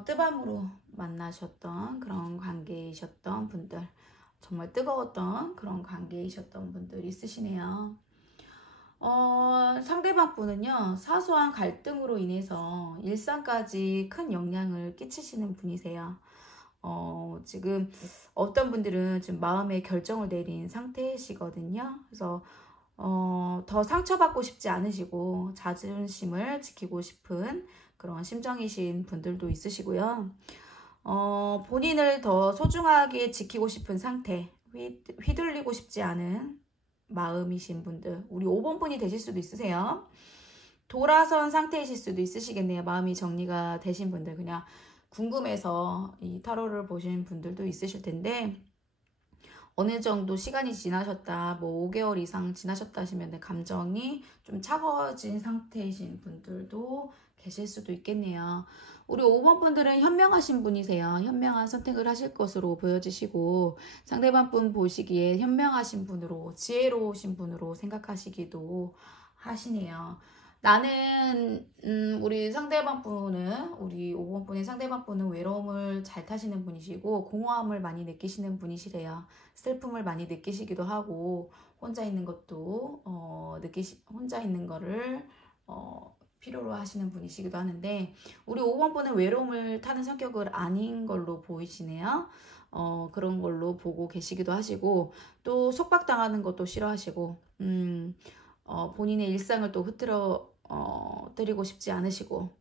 뜨밤으로 만나셨던 그런 관계이셨던 분들, 정말 뜨거웠던 그런 관계이셨던 분들 있으시네요. 상대방 분은요, 사소한 갈등으로 인해서 일상까지 큰 영향을 끼치시는 분이세요. 지금 어떤 분들은 지금 마음의 결정을 내린 상태시거든요. 그래서 더 상처받고 싶지 않으시고 자존심을 지키고 싶은 그런 심정이신 분들도 있으시고요. 본인을 더 소중하게 지키고 싶은 상태, 휘둘리고 싶지 않은 마음이신 분들, 우리 5번 분이 되실 수도 있으세요. 돌아선 상태이실 수도 있으시겠네요. 마음이 정리가 되신 분들, 그냥 궁금해서 이 타로를 보신 분들도 있으실 텐데 어느 정도 시간이 지나셨다, 뭐 5개월 이상 지나셨다 하시면 감정이 좀 차가워진 상태이신 분들도 계실 수도 있겠네요. 우리 5번 분들은 현명하신 분이세요. 현명한 선택을 하실 것으로 보여지시고 상대방 분 보시기에 현명하신 분으로, 지혜로우신 분으로 생각하시기도 하시네요. 나는 우리 상대방 분은, 우리 5번 분의 상대방 분은 외로움을 잘 타시는 분이시고 공허함을 많이 느끼시는 분이시래요. 슬픔을 많이 느끼시기도 하고 혼자 있는 것도 혼자 있는 거를 필요로 하시는 분이시기도 하는데 우리 5번 분은 외로움을 타는 성격을 아닌 걸로 보이시네요. 그런 걸로 보고 계시기도 하시고 또 속박당하는 것도 싫어하시고 본인의 일상을 또 흐트러 드리고 싶지 않으시고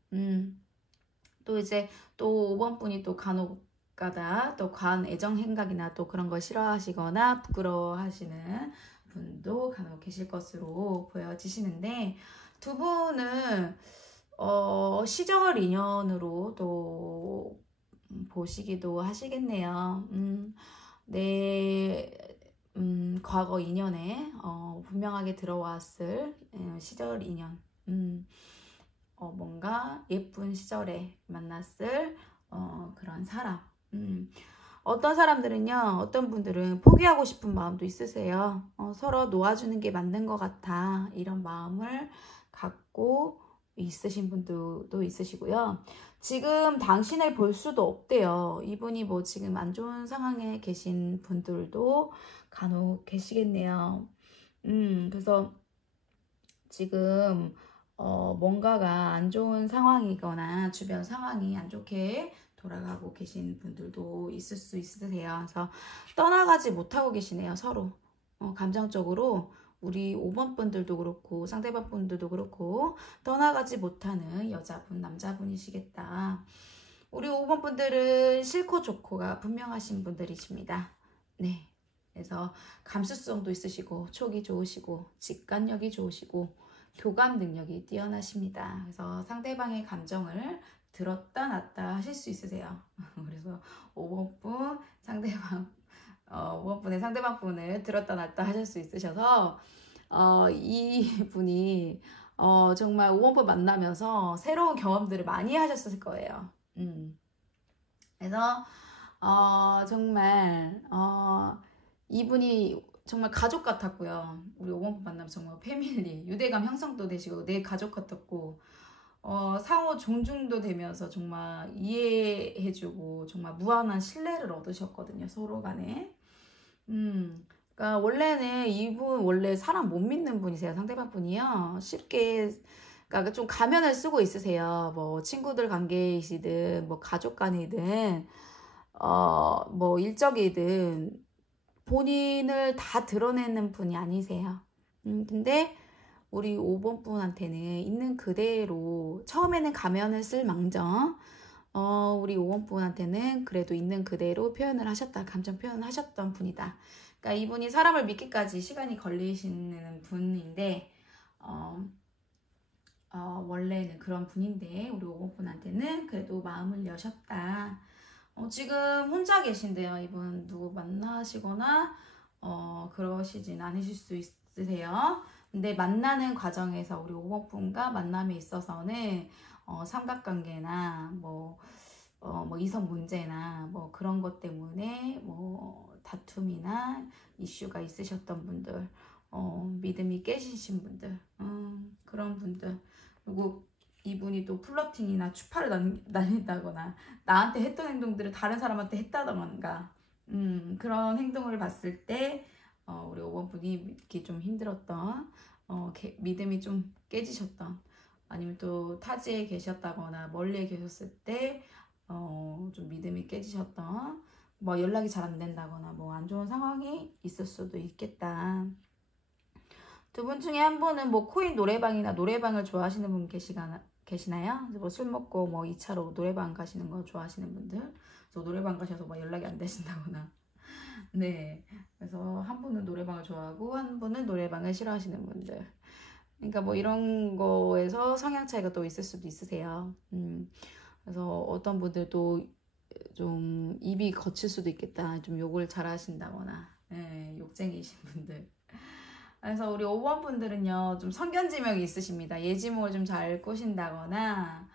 또 이제 또 5번 분이 또 간혹 가다 또 과한 애정 행각이나 또 그런 걸 싫어하시거나 부끄러워하시는 분도 간혹 계실 것으로 보여지시는데 두 분은 시절 인연으로 또 보시기도 하시겠네요. 내 과거 인연에 분명하게 들어왔을 시절 인연, 뭔가 예쁜 시절에 만났을 그런 사람. 어떤 사람들은요, 어떤 분들은 포기하고 싶은 마음도 있으세요. 서로 놓아주는 게 맞는 것 같아. 이런 마음을 갖고 있으신 분들도 있으시고요. 지금 당신을 볼 수도 없대요. 이분이 뭐 지금 안 좋은 상황에 계신 분들도 간혹 계시겠네요. 그래서 지금 뭔가가 안 좋은 상황이거나 주변 상황이 안 좋게 돌아가고 계신 분들도 있을 수 있으세요. 그래서 떠나가지 못하고 계시네요. 서로 감정적으로 우리 5번 분들도 그렇고 상대방 분들도 그렇고 떠나가지 못하는 여자분 남자분이시겠다. 우리 5번 분들은 싫고 좋고가 분명하신 분들이십니다. 네. 그래서 감수성도 있으시고 촉이 좋으시고 직관력이 좋으시고 교감 능력이 뛰어나십니다. 그래서 상대방의 감정을 들었다 놨다 하실 수 있으세요. 그래서 5번 분 상대방 5번 분의 상대방 분을 들었다 놨다 하실 수 있으셔서 이 분이 정말 5번 분 만나면서 새로운 경험들을 많이 하셨을 거예요. 그래서 정말 이분이 정말 가족 같았고요. 우리 5번분 만나면 정말 패밀리, 유대감 형성도 되시고 내 가족 같았고 상호 존중도 되면서 정말 이해해주고 정말 무한한 신뢰를 얻으셨거든요. 서로 간에. 그러니까 원래는 이분 원래 사람 못 믿는 분이세요. 상대방 분이요. 쉽게 그러니까 좀 가면을 쓰고 있으세요. 뭐 친구들 관계이시든 뭐 가족 간이든 뭐 일적이든 본인을 다 드러내는 분이 아니세요. 근데 우리 5번 분한테는 있는 그대로 처음에는 가면을 쓸 망정 우리 5번 분한테는 그래도 있는 그대로 표현을 하셨다. 감정 표현을 하셨던 분이다. 그러니까 이분이 사람을 믿기까지 시간이 걸리시는 분인데 원래는 그런 분인데 우리 5번 분한테는 그래도 마음을 여셨다. 지금 혼자 계신데요. 이분 누구 만나시거나 그러시진 않으실 수 있으세요. 근데 만나는 과정에서 우리 5번 분과 만남에 있어서는 삼각관계나 뭐 이성 문제나 뭐 그런 것 때문에 뭐 다툼이나 이슈가 있으셨던 분들, 믿음이 깨지신 분들, 그런 분들. 그리고 이분이 또 플러팅이나 추파를 날린다거나 나한테 했던 행동들을 다른 사람한테 했다던가 그런 행동을 봤을 때 우리 5번 분이 이렇게 좀 힘들었던 믿음이 좀 깨지셨던 아니면 또 타지에 계셨다거나 멀리에 계셨을 때 좀 믿음이 깨지셨던 뭐 연락이 잘 안 된다거나 뭐 안 좋은 상황이 있을 수도 있겠다. 두 분 중에 한 분은 뭐 코인 노래방이나 노래방을 좋아하시는 분 계시나요? 뭐 술 먹고 뭐 2차로 노래방 가시는 거 좋아하시는 분들, 그래서 노래방 가셔서 막 연락이 안 되신다거나. 네. 그래서 한 분은 노래방을 좋아하고 한 분은 노래방을 싫어하시는 분들. 그러니까 뭐 이런 거에서 성향 차이가 또 있을 수도 있으세요. 그래서 어떤 분들도 좀 입이 거칠 수도 있겠다. 좀 욕을 잘 하신다거나, 네, 욕쟁이신 분들. 그래서 우리 5번 분들은요, 좀 선견지명이 있으십니다. 예지몽을 좀 잘 꾸신다거나,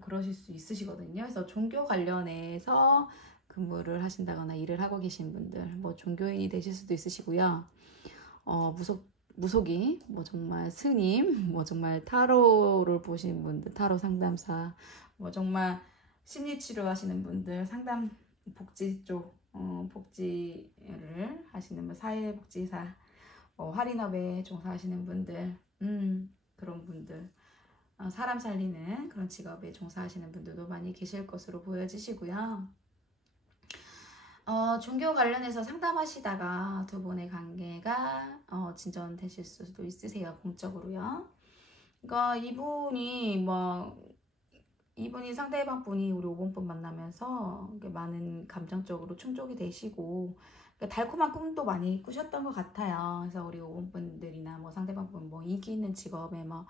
그러실 수 있으시거든요. 그래서 종교 관련해서 근무를 하신다거나 일을 하고 계신 분들, 뭐 종교인이 되실 수도 있으시고요. 무속이, 뭐 정말 스님, 뭐 정말 타로를 보신 분들, 타로 상담사, 뭐 정말 심리치료 하시는 분들, 상담 복지 쪽, 복지를 하시는 분, 사회복지사, 할인업에 종사하시는 분들, 그런 분들, 사람 살리는 그런 직업에 종사하시는 분들도 많이 계실 것으로 보여지시고요. 종교 관련해서 상담하시다가 두 분의 관계가 진전되실 수도 있으세요. 공적으로요. 그러니까 이분이 상대방 분이 우리 5번 분 만나면서 많은 감정적으로 충족이 되시고 그러니까 달콤한 꿈도 많이 꾸셨던 것 같아요. 그래서 우리 5번 분들이나 뭐 상대방 분 뭐 인기 있는 직업에 뭐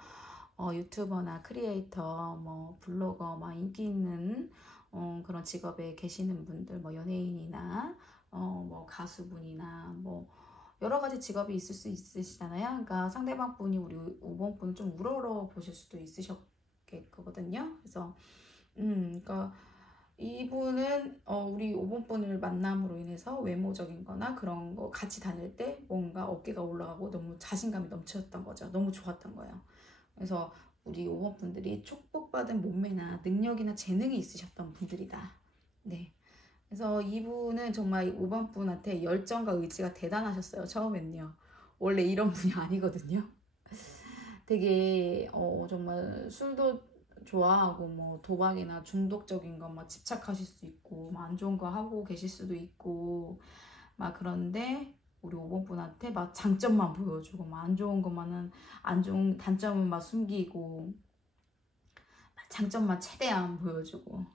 유튜버나 크리에이터, 뭐 블로거, 막 인기 있는 그런 직업에 계시는 분들, 뭐 연예인이나 뭐 가수분이나 뭐 여러 가지 직업이 있을 수 있으시잖아요. 그러니까 상대방 분이 우리 5번 분을 좀 우러러 보실 수도 있으셨겠거든요. 그래서 그러니까 이분은 우리 5번 분을 만남으로 인해서 외모적인 거나 그런 거 같이 다닐 때 뭔가 어깨가 올라가고 너무 자신감이 넘쳤던 거죠. 너무 좋았던 거예요. 그래서 우리 5번 분들이 축복받은 몸매나 능력이나 재능이 있으셨던 분들이다. 네. 그래서 이분은 정말 5번 분한테 열정과 의지가 대단하셨어요. 처음엔요. 원래 이런 분이 아니거든요. 되게 정말 술도 좋아하고 뭐 도박이나 중독적인 거 막 집착하실 수 있고 안 좋은 거 하고 계실 수도 있고 막 그런데 우리 5번 분한테 막 장점만 보여주고 막 안 좋은 것만은 안 좋은 단점은 막 숨기고 장점만 최대한 보여주고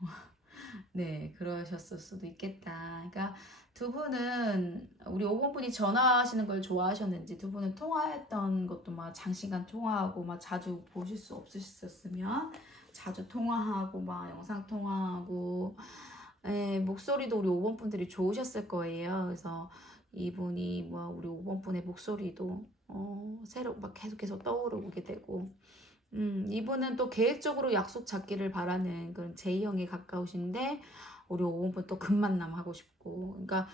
네 그러셨을 수도 있겠다. 그러니까 두 분은 우리 5번 분이 전화하시는 걸 좋아하셨는지 두 분은 통화했던 것도 막 장시간 통화하고 막 자주 보실 수 없으셨으면 자주 통화하고 막 영상 통화하고 목소리도 우리 5번 분들이 좋으셨을 거예요. 그래서 이분이 뭐 우리 5번 분의 목소리도 새로 막 계속 떠오르게 되고 이분은 또 계획적으로 약속 잡기를 바라는 그런 J형에 가까우신데, 우리 5번분 또 급만남 하고 싶고, 그러니까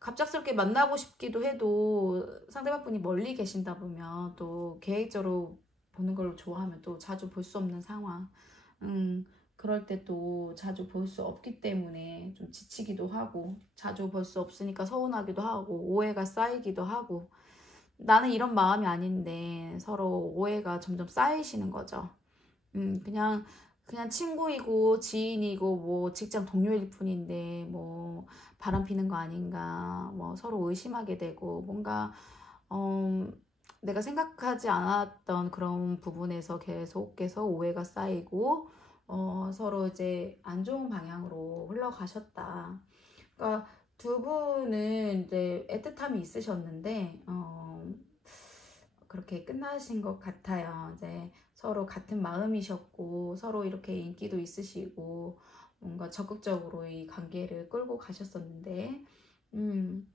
갑작스럽게 만나고 싶기도 해도 상대방분이 멀리 계신다 보면 또 계획적으로 보는 걸 좋아하면 또 자주 볼 수 없는 상황. 그럴 때 또 자주 볼 수 없기 때문에 좀 지치기도 하고, 자주 볼 수 없으니까 서운하기도 하고, 오해가 쌓이기도 하고, 나는 이런 마음이 아닌데 서로 오해가 점점 쌓이시는 거죠. 그냥 친구이고 지인이고 뭐 직장 동료일 뿐인데 뭐 바람 피는 거 아닌가, 뭐 서로 의심하게 되고, 뭔가 어, 내가 생각하지 않았던 그런 부분에서 계속해서 오해가 쌓이고, 서로 이제 안 좋은 방향으로 흘러가셨다. 그러니까 두 분은 이제 애틋함이 있으셨는데, 그렇게 끝나신 것 같아요. 이제 서로 같은 마음이셨고, 서로 이렇게 인기도 있으시고, 뭔가 적극적으로 이 관계를 끌고 가셨었는데, 음,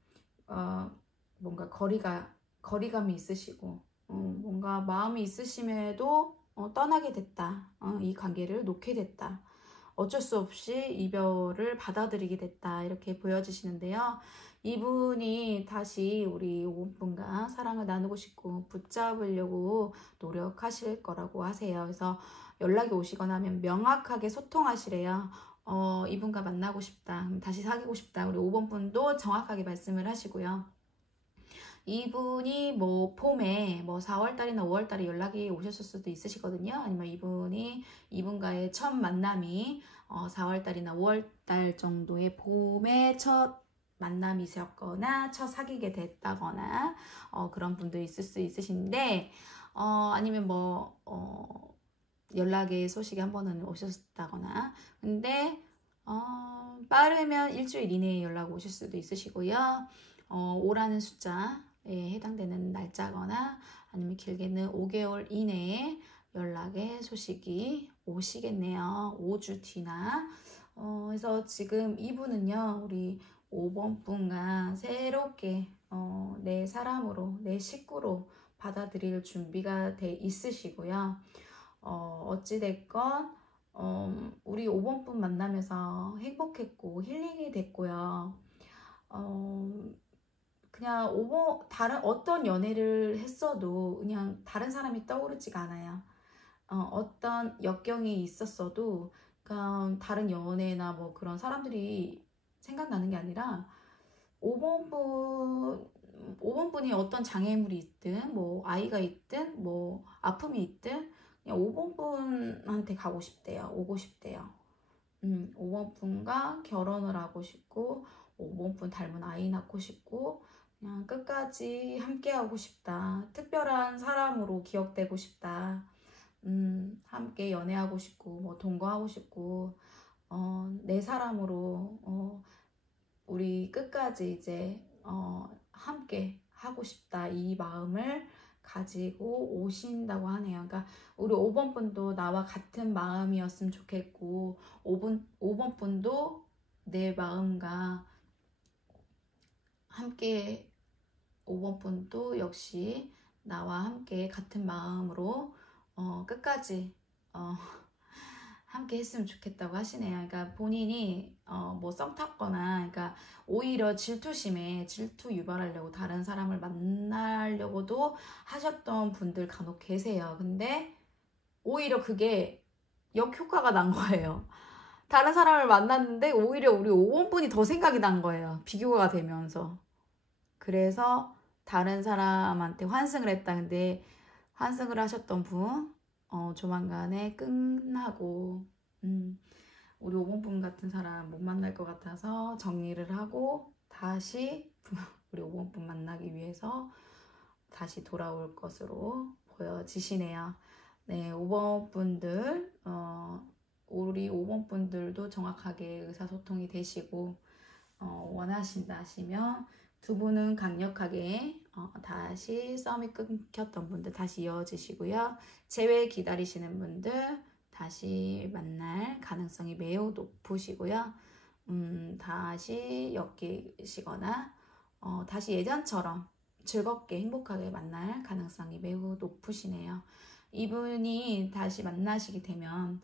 어, 뭔가 거리감이 있으시고, 뭔가 마음이 있으심에도 떠나게 됐다. 이 관계를 놓게 됐다. 어쩔 수 없이 이별을 받아들이게 됐다. 이렇게 보여지시는데요. 이분이 다시 우리 오분과 사랑을 나누고 싶고 붙잡으려고 노력하실 거라고 하세요. 그래서 연락이 오시거나 하면 명확하게 소통하시래요. 이분과 만나고 싶다, 다시 사귀고 싶다. 우리 5번 분도 정확하게 말씀을 하시고요. 이분이 뭐 봄에 뭐 4월달이나 5월달에 연락이 오셨을 수도 있으시거든요. 아니면 이분과의 첫 만남이 4월달이나 5월달 정도의 봄에 첫 만남이셨거나 첫 사귀게 됐다거나 그런 분도 있을 수 있으신데, 아니면 뭐 연락의 소식이 한 번은 오셨다거나, 근데 빠르면 일주일 이내에 연락 오실 수도 있으시고요. 오라는 숫자에 해당되는 날짜거나 아니면 길게는 5개월 이내에 연락의 소식이 오시겠네요. 5주 뒤나. 그래서 지금 이분은요, 우리 5번 분과 새롭게 내 사람으로, 내 식구로 받아들일 준비가 돼 있으시고요. 어찌됐건 우리 5번 분 만나면서 행복했고 힐링이 됐고요. 그냥 다른 어떤 연애를 했어도 그냥 다른 사람이 떠오르지가 않아요. 어떤 역경이 있었어도 그냥 다른 연애나 뭐 그런 사람들이 생각나는 게 아니라 5번 분, 5번 분이 어떤 장애물이 있든, 뭐, 아이가 있든, 뭐, 아픔이 있든, 그냥 5번 분한테 가고 싶대요. 오고 싶대요. 5번 분과 결혼을 하고 싶고, 5번 분 닮은 아이 낳고 싶고, 그냥 끝까지 함께 하고 싶다. 특별한 사람으로 기억되고 싶다. 함께 연애하고 싶고, 뭐, 동거하고 싶고, 내 사람으로, 우리 끝까지 이제 함께 하고 싶다, 이 마음을 가지고 오신다고 하네요. 그러니까 우리 5번 분도 나와 같은 마음이었으면 좋겠고, 5번 분도 내 마음과 함께, 5번 분도 역시 나와 함께 같은 마음으로 끝까지 함께 했으면 좋겠다고 하시네요. 그러니까 본인이 뭐 썸 탔거나, 그러니까 오히려 질투 유발하려고 다른 사람을 만나려고도 하셨던 분들 간혹 계세요. 근데 오히려 그게 역효과가 난 거예요. 다른 사람을 만났는데 오히려 우리 5번 분이 더 생각이 난 거예요. 비교가 되면서. 그래서 다른 사람한테 환승을 했다. 근데 환승을 하셨던 분 조만간에 끝나고, 우리 5번 분 같은 사람 못 만날 것 같아서 정리를 하고 다시 우리 5번 분 만나기 위해서 다시 돌아올 것으로 보여지시네요. 네, 5번 분들, 우리 5번 분들도 정확하게 의사소통이 되시고, 원하신다 하시면 두 분은 강력하게 다시 썸이 끊겼던 분들 다시 이어지시고요. 재회 기다리시는 분들 다시 만날 가능성이 매우 높으시고요. 다시 엮이시거나 다시 예전처럼 즐겁게 행복하게 만날 가능성이 매우 높으시네요. 이분이 다시 만나시게 되면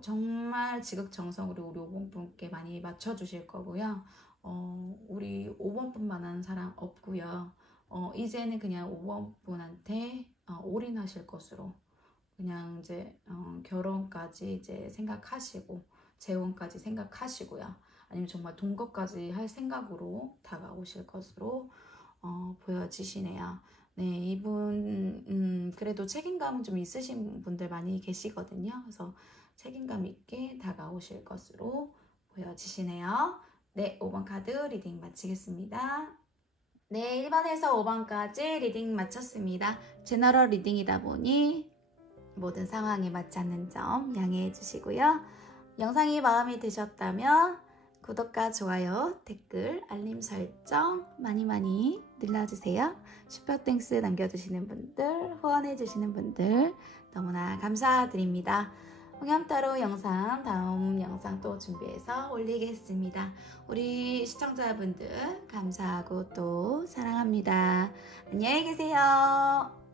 정말 지극정성으로 우리 5번분께 많이 맞춰주실 거고요. 우리 5번분만한 사람 없고요. 이제는 그냥 5번분한테 올인하실 것으로 그냥 이제 결혼까지 이제 생각하시고 재혼까지 생각하시고요. 아니면 정말 동거까지 할 생각으로 다가오실 것으로 보여지시네요. 네, 이분 그래도 책임감은 좀 있으신 분들 많이 계시거든요. 그래서 책임감 있게 다가오실 것으로 보여지시네요. 네, 5번 카드 리딩 마치겠습니다. 네, 1번에서 5번까지 리딩 마쳤습니다. 제너럴 리딩이다 보니 모든 상황에 맞지 않는 점 양해해 주시고요. 영상이 마음에 드셨다면 구독과 좋아요, 댓글, 알림 설정 많이 눌러주세요. 슈퍼땡스 남겨주시는 분들, 후원해주시는 분들 너무나 감사드립니다. 홍염타로 영상 다음 영상 또 준비해서 올리겠습니다. 우리 시청자분들 감사하고 또 사랑합니다. 안녕히 계세요.